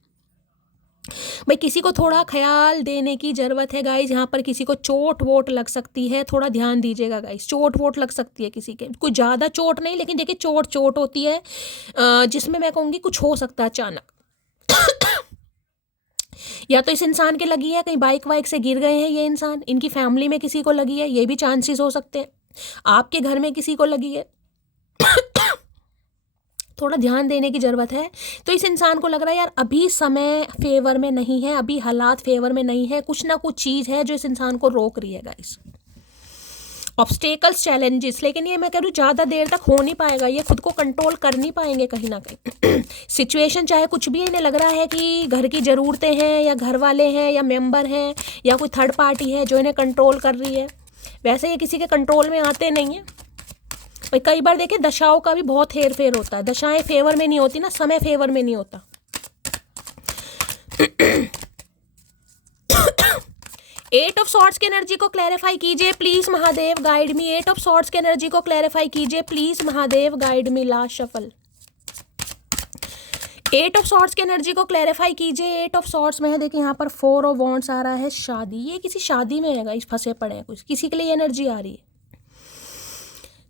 भाई किसी को थोड़ा ख्याल देने की ज़रूरत है गाइज, यहाँ पर किसी को चोट वोट लग सकती है, थोड़ा ध्यान दीजिएगा गाइज। चोट वोट लग सकती है किसी के, कोई ज़्यादा चोट नहीं, लेकिन देखिए चोट चोट होती है जिसमें मैं कहूँगी कुछ हो सकता है अचानक। या तो इस इंसान के लगी है, कहीं बाइक वाइक से गिर गए हैं ये इंसान, इनकी फैमिली में किसी को लगी है, ये भी चांसेस हो सकते हैं। आपके घर में किसी को लगी है, थोड़ा ध्यान देने की ज़रूरत है। तो इस इंसान को लग रहा है यार अभी समय फेवर में नहीं है, अभी हालात फेवर में नहीं है, कुछ ना कुछ चीज़ है जो इस इंसान को रोक रही है गाइस। ऑब्स्टेकल्स, चैलेंजेस, लेकिन ये मैं कह रही हूँ ज़्यादा देर तक हो नहीं पाएगा, ये खुद को कंट्रोल कर नहीं पाएंगे कहीं ना कहीं। सिचुएशन चाहे कुछ भी, इन्हें लग रहा है कि घर की ज़रूरतें हैं या घर वाले हैं या मेंबर हैं या कोई थर्ड पार्टी है जो इन्हें कंट्रोल कर रही है। वैसे ये किसी के कंट्रोल में आते नहीं हैं। भाई कई बार देखिए दशाओं का भी बहुत हेर फेर होता है, दशाएं फेवर में नहीं होती ना, समय फेवर में नहीं होता। 8 ऑफ सॉर्ड्स की एनर्जी को क्लैरिफाई कीजिए please Mahadev, guide me. 8 of swords की एनर्जी को क्लैरिफाई कीजिए please Mahadev, guide me. Last shuffle, 8 of swords की एनर्जी को क्लैरिफाई कीजिए। 8 ऑफ सॉर्ड्स में है, देखिए यहाँ पर 4 ऑफ वॉन्ड्स आ रहा है, शादी। ये किसी शादी में है गाइस, फंसे पड़े हैं कुछ, किसी के लिए एनर्जी आ रही है।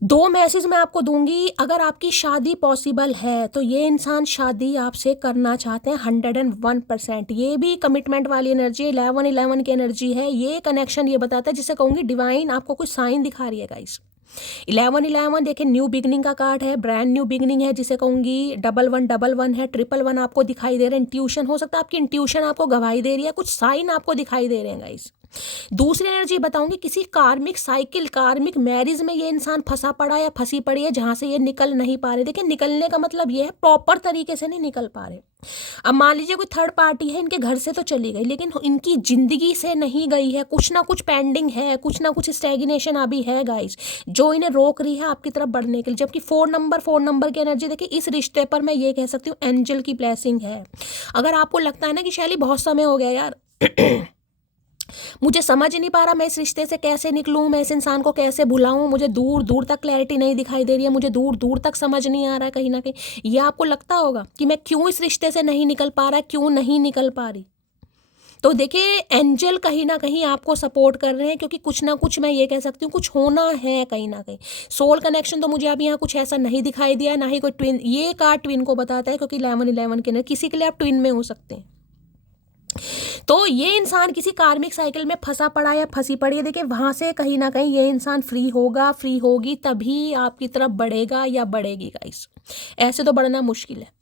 2 मैसेज मैं आपको दूंगी, अगर आपकी शादी पॉसिबल है तो ये इंसान शादी आपसे करना चाहते हैं 101%। ये भी कमिटमेंट वाली एनर्जी, 11 की एनर्जी है। ये कनेक्शन ये बताता है, जिसे कहूँगी डिवाइन आपको कुछ साइन दिखा रही है गाइस। 11 देखिए न्यू बिगनिंग का कार्ड है, ब्रांड न्यू बिगनिंग है, जिसे कहूँगी 1111 है, 111 आपको दिखाई दे रहे हैं। इंट्यूशन हो सकता है, आपकी इंट्यूशन आपको गवाही दे रही है, कुछ साइन आपको दिखाई दे रहे हैं गाइस। दूसरी एनर्जी बताऊंगी, किसी कार्मिक साइकिल, कार्मिक मैरिज में ये इंसान फंसा पड़ा या फंसी पड़ी है, जहां से ये निकल नहीं पा रहे। देखिए, निकलने का मतलब ये है प्रॉपर तरीके से नहीं निकल पा रहे। अब मान लीजिए कोई थर्ड पार्टी है, इनके घर से तो चली गई, लेकिन इनकी जिंदगी से नहीं गई है, कुछ ना कुछ पेंडिंग है, कुछ ना कुछ स्टैग्नेशन अभी है गाइस, जो इन्हें रोक रही है आपकी तरफ बढ़ने के लिए। जबकि 4 नंबर की एनर्जी देखिए, इस रिश्ते पर मैं ये कह सकती हूँ एंजल की ब्लेसिंग है। अगर आपको लगता है ना कि शैली बहुत समय हो गया यार, मुझे समझ नहीं पा रहा मैं इस रिश्ते से कैसे निकलूं, मैं इस इंसान को कैसे भुलाऊं, मुझे दूर दूर तक क्लैरिटी नहीं दिखाई दे रही है, मुझे दूर दूर तक समझ नहीं आ रहा है कहीं ना कहीं, ये आपको लगता होगा कि मैं क्यों इस रिश्ते से नहीं निकल पा रहा, क्यों नहीं निकल पा रही। तो देखिए, एंजल कहीं ना कहीं आपको सपोर्ट कर रहे हैं, क्योंकि कुछ ना कुछ मैं ये कह सकती हूँ कुछ होना है कहीं ना कहीं। सोल कनेक्शन तो मुझे अभी यहाँ कुछ ऐसा नहीं दिखाई दिया है, ना ही कोई ट्विन। ये कार्ड ट्विन को बताता है, क्योंकि 11-11 के अंदर किसी के लिए आप ट्विन में हो सकते हैं। तो ये इंसान किसी कार्मिक साइकिल में फंसा पड़ा या फंसी पड़ी है, देखिए वहां से कहीं ना कहीं ये इंसान फ्री होगा, फ्री होगी, तभी आपकी तरफ बढ़ेगा या बढ़ेगी गाइस, ऐसे तो बढ़ना मुश्किल है।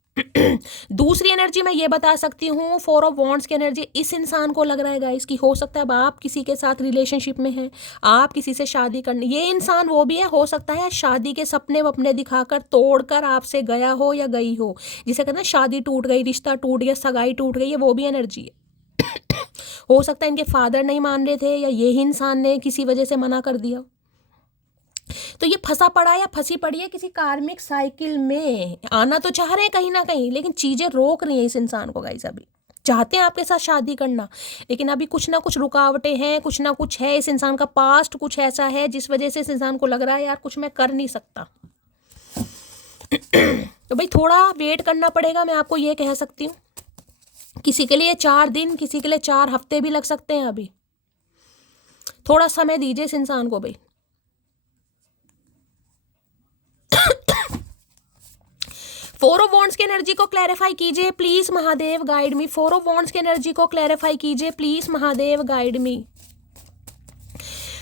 दूसरी एनर्जी मैं ये बता सकती हूँ, 4 ऑफ वॉन्ड्स की एनर्जी, इस इंसान को लग रहा है गाइस कि हो सकता है अब आप किसी के साथ रिलेशनशिप में हैं, आप किसी से शादी करने, ये इंसान वो भी है, हो सकता है शादी के सपने वपने दिखाकर तोड़कर आपसे गया हो या गई हो, जिसे कहते हैं शादी टूट गई, रिश्ता टूट गया, सगाई टूट गई, ये वो भी एनर्जी है। हो सकता है इनके फादर नहीं मान रहे थे, या यही इंसान ने किसी वजह से मना कर दिया। तो ये फंसा पड़ा या फंसी पड़ी है किसी कार्मिक साइकिल में, आना तो चाह रहे हैं कहीं ना कहीं, लेकिन चीजें रोक रही हैं इस इंसान को गाइस। अभी चाहते हैं आपके साथ शादी करना, लेकिन अभी कुछ ना कुछ रुकावटें हैं, कुछ ना कुछ है, इस इंसान का पास्ट कुछ ऐसा है जिस वजह से इस इंसान को लग रहा है यार कुछ मैं कर नहीं सकता। तो भाई थोड़ा वेट करना पड़ेगा, मैं आपको ये कह सकती हूँ। किसी के लिए 4 दिन, किसी के लिए 4 हफ्ते भी लग सकते हैं। अभी थोड़ा समय दीजिए इस इंसान को भाई। फोर ऑफ वॉन्ड्स की एनर्जी को क्लैरिफाई कीजिए please Mahadev, guide me. 4 of wands की एनर्जी को क्लैरिफाई कीजिए please Mahadev, guide me.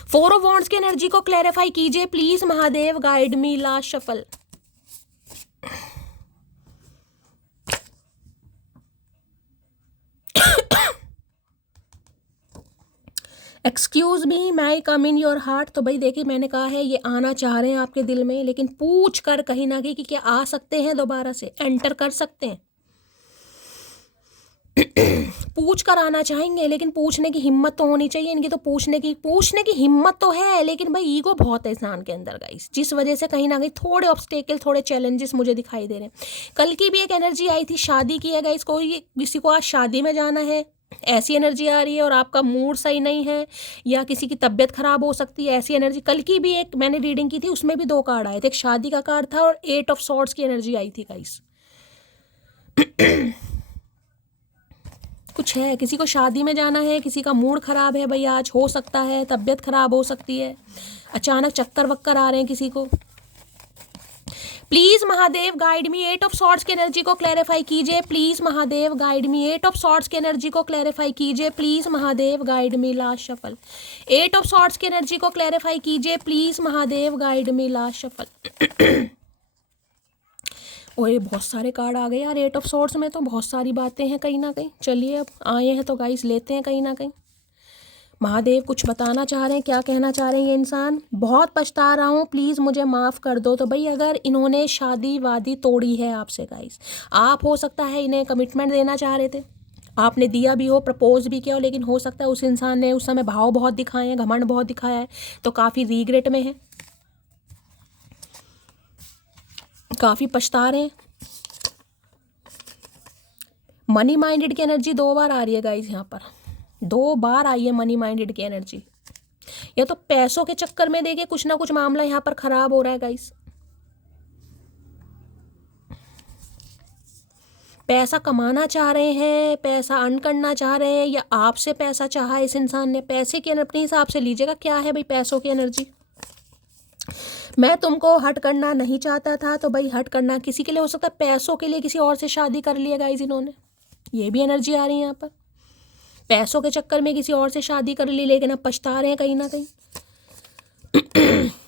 4 of wands की एनर्जी को क्लैरिफाई कीजिए please Mahadev, guide me. Last shuffle. Excuse me, मैं कम इन योर हार्ट। तो भाई देखिए, मैंने कहा है ये आना चाह रहे हैं आपके दिल में, लेकिन पूछ कर कहीं ना कहीं कि क्या आ सकते हैं, दोबारा से एंटर कर सकते हैं। पूछ कर आना चाहेंगे, लेकिन पूछने की हिम्मत तो होनी चाहिए इनकी। तो पूछने की हिम्मत तो है, लेकिन भाई ईगो बहुत है इंसान के अंदर गाइस, जिस वजह से कहीं ना कहीं थोड़े ऑब्स्टेकल, थोड़े चैलेंजेस मुझे दिखाई दे रहे हैं। कल की भी एक एनर्जी आई थी, शादी की है गाइस, कोई किसी को आज शादी में जाना है, ऐसी एनर्जी आ रही है, और आपका मूड सही नहीं है, या किसी की तबीयत खराब हो सकती है, ऐसी एनर्जी। कल की भी एक मैंने रीडिंग की थी, उसमें भी 2 कार्ड आए थे, एक शादी का कार्ड था और 8 ऑफ सॉर्ड्स की एनर्जी आई थी गाइस। कुछ है, किसी को शादी में जाना है, किसी का मूड खराब है भाई आज, हो सकता है तबीयत खराब हो सकती है, अचानक चक्कर वक्कर आ रहे हैं किसी को। Please Mahadev guide me. 8 of swords की एनर्जी को क्लैरिफाई कीजिए please Mahadev, guide me. 8 of swords की एनर्जी को क्लैरिफाई कीजिए please Mahadev, guide me. Last shuffle. 8 of swords की एनर्जी को क्लैरिफाई कीजिए please Mahadev, guide me. Last shuffle. ओए बहुत सारे कार्ड आ गए यार 8 ऑफ सॉर्ड्स में, तो बहुत सारी बातें हैं कहीं ना कहीं। चलिए अब आए हैं तो गाइस लेते हैं कहीं ना कहीं। महादेव कुछ बताना चाह रहे हैं, क्या कहना चाह रहे हैं ये इंसान। बहुत पछता रहा हूँ, प्लीज़ मुझे माफ़ कर दो। तो भाई अगर इन्होंने शादी वादी तोड़ी है आपसे गाइस, आप हो सकता है इन्हें कमिटमेंट देना चाह रहे थे, आपने दिया भी हो, प्रपोज भी किया हो, लेकिन हो सकता है उस इंसान ने उस समय भाव बहुत दिखाए हैं, घमंड बहुत दिखाया है, तो काफ़ी रीग्रेट में है, काफ़ी पछता रहे हैं। मनी माइंडेड की एनर्जी 2 बार आ रही है गाइस, यहाँ पर 2 बार आई है मनी माइंडेड की एनर्जी। या तो पैसों के चक्कर में देखिए कुछ ना कुछ मामला यहाँ पर खराब हो रहा है गाइस। पैसा कमाना चाह रहे हैं, पैसा अर्न करना चाह रहे हैं, या आपसे पैसा चाहा इस इंसान ने। पैसे की अपने हिसाब से लीजिएगा क्या है भाई पैसों की एनर्जी। मैं तुमको हट करना नहीं चाहता था, तो भाई हट करना किसी के लिए हो सकता है, पैसों के लिए किसी और से शादी कर लिया गाइस इन्होंने, ये भी एनर्जी आ रही है यहाँ पर। पैसों के चक्कर में किसी और से शादी कर ली, लेकिन अब पछता रहे हैं कहीं ना कहीं।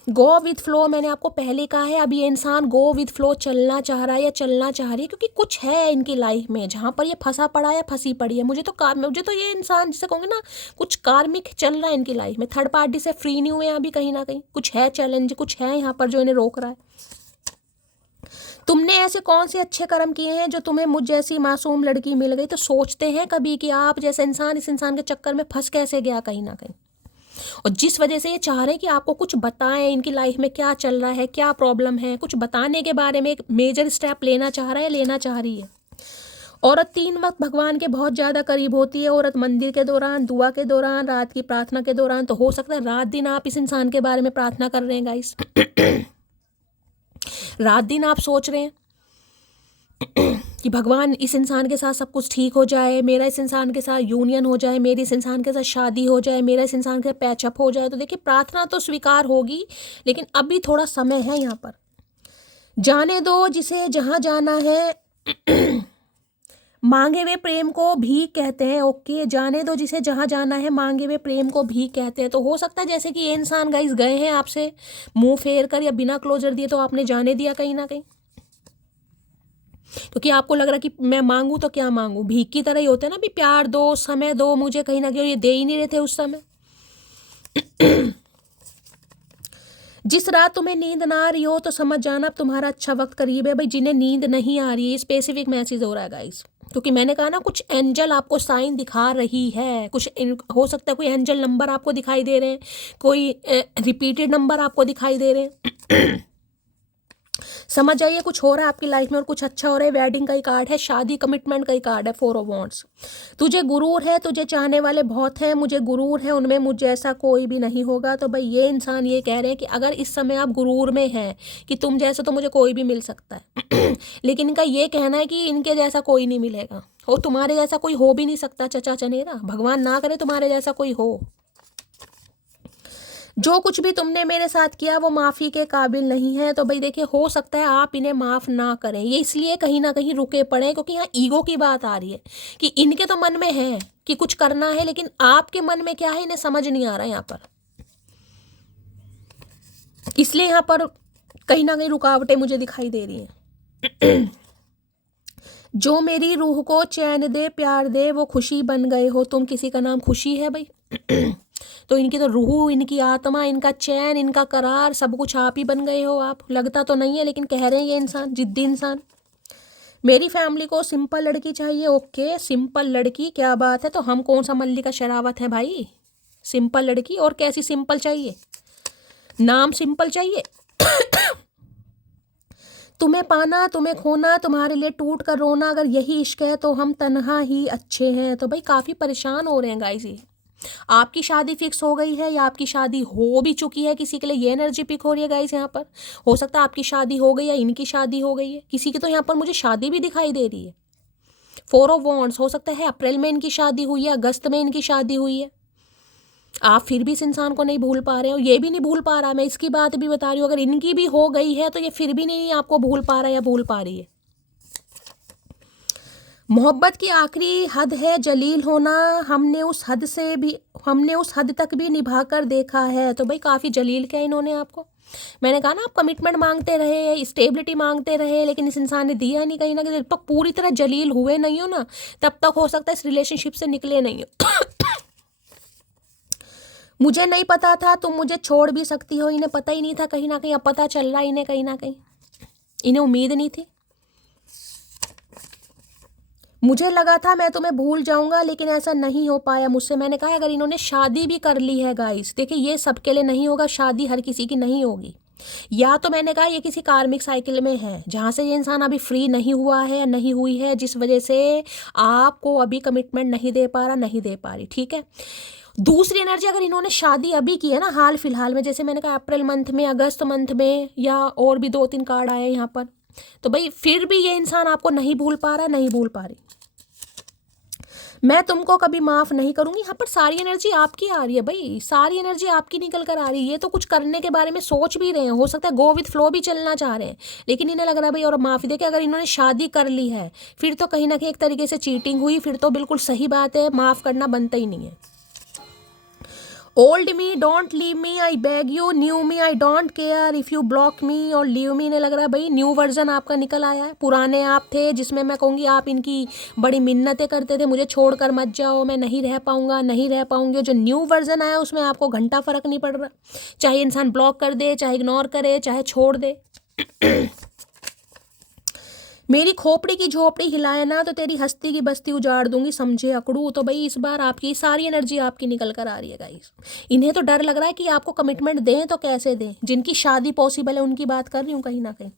गो विथ फ्लो, मैंने आपको पहले कहा है, अब ये इंसान गो विथ फ्लो चलना चाह रहा है या चलना चाह रही है, क्योंकि कुछ है इनकी लाइफ में जहाँ पर ये फंसा पड़ा है या फंसी पड़ी है। मुझे तो ये इंसान जिसे कहूँगे ना, कुछ कार्मिक चल रहा है इनकी लाइफ में, थर्ड पार्टी से फ्री नहीं हुए हैं अभी, कहीं ना कहीं कुछ है चैलेंज, कुछ है यहाँ पर जो इन्हें रोक रहा है। तुमने ऐसे कौन से अच्छे कर्म किए हैं जो तुम्हें मुझ जैसी मासूम लड़की मिल गई? तो सोचते हैं कभी कि आप जैसे इंसान इस इंसान के चक्कर में फंस कैसे गया कहीं ना कहीं, और जिस वजह से ये चाह रहे हैं कि आपको कुछ बताएं, इनकी लाइफ में क्या चल रहा है, क्या प्रॉब्लम है, कुछ बताने के बारे में एक मेजर स्टेप लेना चाह रहा है, लेना चाह रही है। औरत 3 वक्त भगवान के बहुत ज़्यादा करीब होती है। औरत मंदिर के दौरान, दुआ के दौरान, रात की प्रार्थना के दौरान। तो हो सकता है रात दिन आप इस इंसान के बारे में प्रार्थना कर रहे हैं गाइस। रात दिन आप सोच रहे हैं कि भगवान इस इंसान के साथ सब कुछ ठीक हो जाए, मेरा इस इंसान के साथ यूनियन हो जाए, मेरी इस इंसान के साथ शादी हो जाए, मेरा इस इंसान के साथ पैचअप हो जाए। तो देखिए प्रार्थना तो स्वीकार होगी, लेकिन अभी थोड़ा समय है यहाँ पर। जाने दो जिसे जहाँ जाना है, मांगे हुए प्रेम को भीख कहते हैं। ओके, जाने दो जिसे जहाँ जाना है, मांगे हुए प्रेम को भीख कहते हैं। तो हो सकता है जैसे कि ये इंसान गाइस गए हैं आपसे मुंह फेर कर या बिना क्लोजर दिए, तो आपने जाने दिया कहीं ना कहीं, क्योंकि आपको लग रहा कि मैं मांगू तो क्या मांगू, भीख की तरह ही होते हैं ना, भी प्यार दो, समय दो मुझे कहीं ना कहीं, ये दे ही नहीं रहे थे उस समय। जिस रात तुम्हें नींद ना आ रही हो तो समझ जाना अब तुम्हारा अच्छा वक्त करीब है। भाई जिन्हें नींद नहीं आ रही है, स्पेसिफिक मैसेज हो रहा है गाइस, क्योंकि मैंने कहा ना कुछ एंजल आपको साइन दिखा रही है, कुछ हो सकता है कोई एंजल नंबर आपको दिखाई दे रहे हैं, कोई रिपीटेड नंबर आपको दिखाई दे रहे हैं। समझ जाइए कुछ हो रहा है आपकी लाइफ में और कुछ अच्छा हो रहा है। वेडिंग का ही कार्ड है, शादी कमिटमेंट का ही कार्ड है, 4 ऑफ वॉन्ड्स। तुझे गुरूर है, तुझे चाहने वाले बहुत हैं, मुझे गुरूर है, उनमें मुझ जैसा कोई भी नहीं होगा। तो भाई ये इंसान ये कह रहे हैं कि अगर इस समय आप गुरूर में हैं कि तुम जैसा तो मुझे कोई भी मिल सकता है, लेकिन इनका ये कहना है कि इनके जैसा कोई नहीं मिलेगा, और तुम्हारे जैसा कोई हो भी नहीं सकता चचा चनेरा, भगवान ना करे तुम्हारे जैसा कोई हो। जो कुछ भी तुमने मेरे साथ किया वो माफ़ी के काबिल नहीं है। तो भाई देखिए हो सकता है आप इन्हें माफ़ ना करें, ये इसलिए कहीं ना कहीं रुके पड़े, क्योंकि यहाँ ईगो की बात आ रही है कि इनके तो मन में है कि कुछ करना है, लेकिन आपके मन में क्या है इन्हें समझ नहीं आ रहा यहाँ पर, इसलिए यहाँ पर कहीं ना कहीं रुकावटें मुझे दिखाई दे रही हैं। जो मेरी रूह को चैन दे, प्यार दे, वो खुशी बन गए हो तुम। किसी का नाम खुशी है भाई। तो इनकी तो रूह, इनकी आत्मा, इनका चैन, इनका करार, सब कुछ आप ही बन गए हो। आप लगता तो नहीं है, लेकिन कह रहे हैं ये इंसान, जिद्दी इंसान। मेरी फैमिली को सिंपल लड़की चाहिए। ओके, सिंपल लड़की, क्या बात है। तो हम कौन सा मल्लिका शेरावत है भाई, सिंपल लड़की? और कैसी सिंपल चाहिए? नाम सिंपल चाहिए? तुम्हें पाना, तुम्हें खोना, तुम्हारे लिए टूट कर रोना, अगर यही इश्क है तो हम तन्हा ही अच्छे हैं। तो भाई काफ़ी परेशान हो रहे हैं गाइस ये। आपकी शादी फिक्स हो गई है या आपकी शादी हो भी चुकी है, किसी के लिए ये एनर्जी पिक हो रही है गाइस यहाँ पर। हो सकता है आपकी शादी हो गई या इनकी शादी हो गई है, किसी की तो यहाँ पर मुझे शादी भी दिखाई दे रही है। 4 ऑफ वॉन्ड्स, हो सकता है अप्रैल में इनकी शादी हुई है, अगस्त में इनकी शादी हुई है। आप फिर भी इस इंसान को नहीं भूल पा रहे हो, ये भी नहीं भूल पा रहा। मैं इसकी बात भी बता रही हूँ, अगर इनकी भी हो गई है तो ये फिर भी नहीं आपको भूल पा रहा या भूल पा रही है। मोहब्बत की आखिरी हद है जलील होना, हमने उस हद तक भी निभा कर देखा है। तो भाई काफ़ी जलील किया इन्होंने आपको। मैंने कहा ना आप कमिटमेंट मांगते रहे, स्टेबिलिटी मांगते रहे, लेकिन इस इंसान ने दिया नहीं। कहीं ना कहीं जब तक पूरी तरह जलील हुए नहीं हो ना, तब तक हो सकता है इस रिलेशनशिप से निकले नहीं हो। मुझे नहीं पता था तुम मुझे छोड़ भी सकती हो, इन्हें पता ही नहीं था कहीं ना कहीं, अब पता चल रहा है इन्हें कहीं ना कहीं, इन्हें उम्मीद नहीं थी। मुझे लगा था मैं तुम्हें भूल जाऊंगा, लेकिन ऐसा नहीं हो पाया मुझसे। मैंने कहा अगर इन्होंने शादी भी कर ली है गाइस, देखिए ये सबके लिए नहीं होगा, शादी हर किसी की नहीं होगी। या तो मैंने कहा ये किसी कार्मिक साइकिल में है जहाँ से ये इंसान अभी फ्री नहीं हुआ है, नहीं हुई है, जिस वजह से आपको अभी कमिटमेंट नहीं दे पा रहा, नहीं दे पा रही। ठीक है, दूसरी एनर्जी, अगर इन्होंने शादी अभी की है ना हाल फिलहाल में, जैसे मैंने कहा अप्रैल मंथ में, अगस्त मंथ में, या और भी 2-3 कार्ड आए यहाँ पर, तो भाई फिर भी ये इंसान आपको नहीं भूल पा रहा, नहीं भूल पा रही। मैं तुमको कभी माफ़ नहीं करूंगी। यहाँ पर सारी एनर्जी आपकी आ रही है भाई, सारी एनर्जी आपकी निकल कर आ रही है। ये तो कुछ करने के बारे में सोच भी रहे हैं, हो सकता है गो विथ फ्लो भी चलना चाह रहे हैं, लेकिन इन्हें लग रहा है भाई और माफ़ी दे के अगर इन्होंने शादी कर ली है फिर तो कहीं ना कहीं एक तरीके से चीटिंग हुई, फिर तो बिल्कुल सही बात है, माफ़ करना बनता ही नहीं है। Old me don't leave me I beg you, new me I don't care if you block me, और लीव मी ने लग रहा है भाई न्यू वर्जन आपका निकल आया है। पुराने आप थे जिसमें मैं कहूँगी आप इनकी बड़ी मिन्नतें करते थे, मुझे छोड़कर मत जाओ, मैं नहीं रह पाऊंगा, नहीं रह पाऊंगी। जो न्यू वर्जन आया उसमें आपको घंटा फर्क नहीं पड़ रहा, चाहे इंसान ब्लॉक कर दे, चाहे इग्नोर करे, चाहे छोड़ दे। मेरी खोपड़ी की झोपड़ी हिलाए ना तो तेरी हस्ती की बस्ती उजाड़ दूंगी, समझे अकड़ू। तो भाई इस बार आपकी सारी एनर्जी आपकी निकल कर आ रही है गाइस। इन्हें तो डर लग रहा है कि आपको कमिटमेंट दें तो कैसे दें, जिनकी शादी पॉसिबल है उनकी बात कर रही हूँ कहीं ना कहीं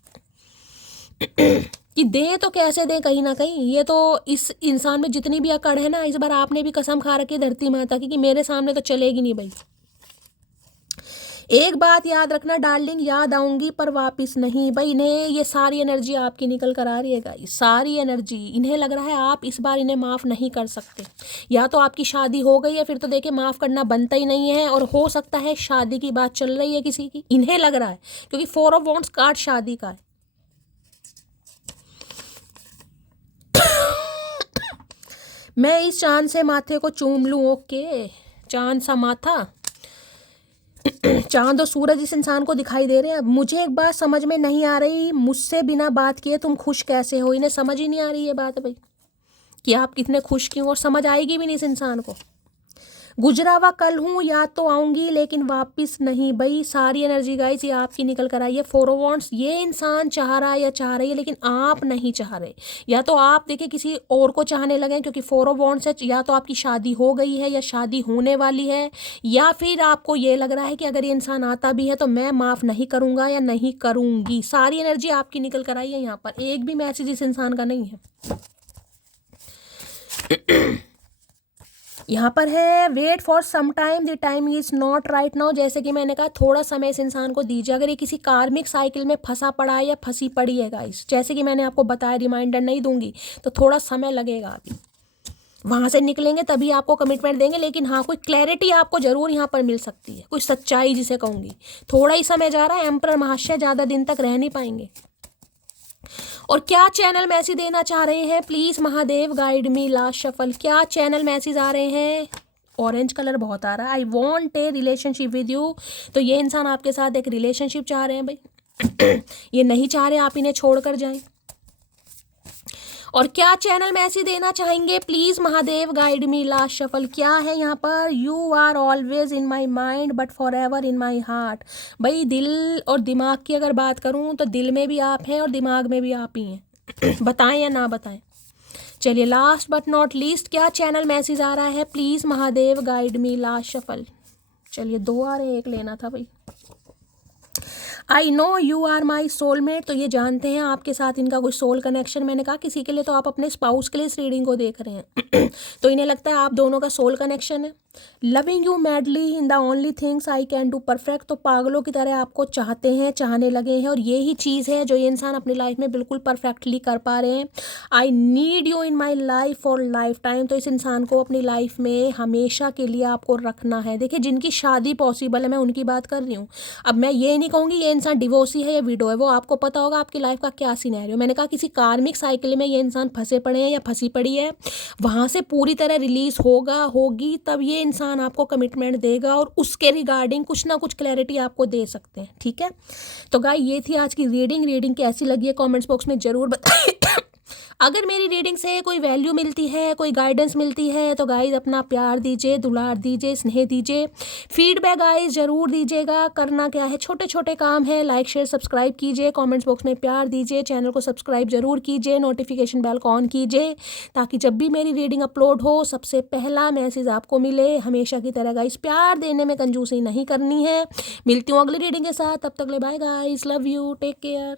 कि दें तो कैसे दें कहीं ना कहीं। ये तो इस इंसान में जितनी भी अकड़ है ना, इस बार आपने भी कसम खा रखी है धरती माता की कि मेरे सामने तो चलेगी नहीं भाई। एक बात याद रखना डार्लिंग, याद आऊंगी पर वापस नहीं। भाई इन्हें ये सारी एनर्जी आपकी निकल कर आ रही है गाइस, सारी एनर्जी। इन्हें लग रहा है आप इस बार इन्हें माफ़ नहीं कर सकते, या तो आपकी शादी हो गई है, फिर तो देखिए माफ़ करना बनता ही नहीं है, और हो सकता है शादी की बात चल रही है किसी की, इन्हें लग रहा है, क्योंकि 4 ऑफ वॉन्ड्स कार्ड शादी का है। मैं इस चांद से माथे को चूम लूँ, ओके, चांद सा माथा, चांद और सूरज इस इंसान को दिखाई दे रहे हैं। मुझे एक बात समझ में नहीं आ रही, मुझसे बिना बात किए तुम खुश कैसे हो। इन्हें समझ ही नहीं आ रही ये बात भाई कि आप कितने खुश क्यों, और समझ आएगी भी नहीं इस इंसान को। गुजरा हुआ कल हूँ, याद तो आऊंगी लेकिन वापस नहीं। भाई सारी एनर्जी गाइस ये आपकी निकल कर आई है। 4 ऑफ वॉन्ड्स, ये इंसान चाह रहा है या चाह रही है, लेकिन आप नहीं चाह रहे। या तो आप देखिए किसी और को चाहने लगे, क्योंकि 4 ऑफ वॉन्ड्स है, या तो आपकी शादी हो गई है या शादी होने वाली है, या फिर आपको ये लग रहा है कि अगर ये इंसान आता भी है तो मैं माफ़ नहीं करूँगा या नहीं करूँगी। सारी एनर्जी आपकी निकल कर आई है। यहाँ पर एक भी मैसेज इस इंसान का नहीं है। यहाँ पर है wait for some time, the time is not right now. जैसे कि मैंने कहा थोड़ा समय इस इंसान को दीजिए। अगर ये किसी कार्मिक साइकिल में फंसा पड़ा है या फंसी पड़ी है गाइस, जैसे कि मैंने आपको बताया, रिमाइंडर नहीं दूंगी तो थोड़ा समय लगेगा, अभी वहाँ से निकलेंगे तभी आपको कमिटमेंट देंगे। लेकिन हाँ, कोई क्लैरिटी आपको जरूर यहाँ पर मिल सकती है, कोई सच्चाई जिसे कहूँगी। थोड़ा ही समय जा रहा है, एम्परर महाशय ज़्यादा दिन तक रह नहीं पाएंगे। और क्या चैनल मैसेज देना चाह रहे हैं, please Mahadev guide me last shuffle. क्या चैनल मैसेज आ रहे हैं, ऑरेंज कलर बहुत आ रहा है। I want A relationship with you. तो ये इंसान आपके साथ एक रिलेशनशिप चाह रहे हैं भाई। ये नहीं चाह रहे आप इन्हें छोड़कर जाएं। और क्या चैनल मैसेज देना चाहेंगे, please Mahadev guide me last shuffle. क्या है यहाँ पर, you are always in my mind but forever in my heart. भाई दिल और दिमाग की अगर बात करूँ तो दिल में भी आप हैं और दिमाग में भी आप ही हैं। बताएं या ना बताएं। चलिए लास्ट बट नॉट लीस्ट, क्या चैनल मैसेज आ रहा है, please Mahadev guide me last shuffle. चलिए 2 आ रहे हैं, एक लेना था भाई। I know you are my soulmate. तो ये जानते हैं आपके साथ इनका कोई सोल कनेक्शन। मैंने कहा किसी के लिए तो आप अपने स्पाउस के लिए इस रीडिंग को देख रहे हैं। तो इन्हें लगता है आप दोनों का सोल कनेक्शन है। Loving you madly in the only things I can do perfect. तो पागलों की तरह आपको चाहते हैं, चाहने लगे हैं, और यही चीज़ है जो ये इंसान अपनी लाइफ में बिल्कुल परफेक्टली कर पा रहे हैं। I need you in my life for life time. तो इस इंसान को अपनी लाइफ में हमेशा के लिए आपको रखना है। देखिए जिनकी शादी पॉसिबल है, मैं उनकी बात कर रही हूँ। अब मैं ये नहीं कहूँगी ये इंसान डिवोर्सी है या विडो है, वो आपको पता होगा आपकी लाइफ का क्या सिनेरियो। मैंने कहा किसी कार्मिक साइकिल में ये इंसान फंसे पड़े हैं या फंसी पड़ी है, वहाँ से पूरी तरह रिलीज होगी तब ये इंसान आपको कमिटमेंट देगा, और उसके रिगार्डिंग कुछ ना कुछ क्लैरिटी आपको दे सकते हैं। ठीक है, तो गाइस ये थी आज की रीडिंग कैसी लगी है कमेंट्स बॉक्स में ज़रूर बताएं। अगर मेरी रीडिंग से कोई वैल्यू मिलती है, कोई गाइडेंस मिलती है, तो गाइज अपना प्यार दीजिए, दुलार दीजिए, स्नेह दीजिए, फीडबैक गाइज ज़रूर दीजिएगा। करना क्या है, छोटे छोटे काम है, लाइक शेयर सब्सक्राइब कीजिए, कमेंट्स बॉक्स में प्यार दीजिए, चैनल को सब्सक्राइब जरूर कीजिए, नोटिफिकेशन बेल को ऑन कीजिए, ताकि जब भी मेरी रीडिंग अपलोड हो सबसे पहला मैसेज आपको मिले। हमेशा की तरह गाइज प्यार देने में कंजूसी नहीं करनी है। मिलती हूँ अगली रीडिंग के साथ, तब तक ले bye guys, love you, take care.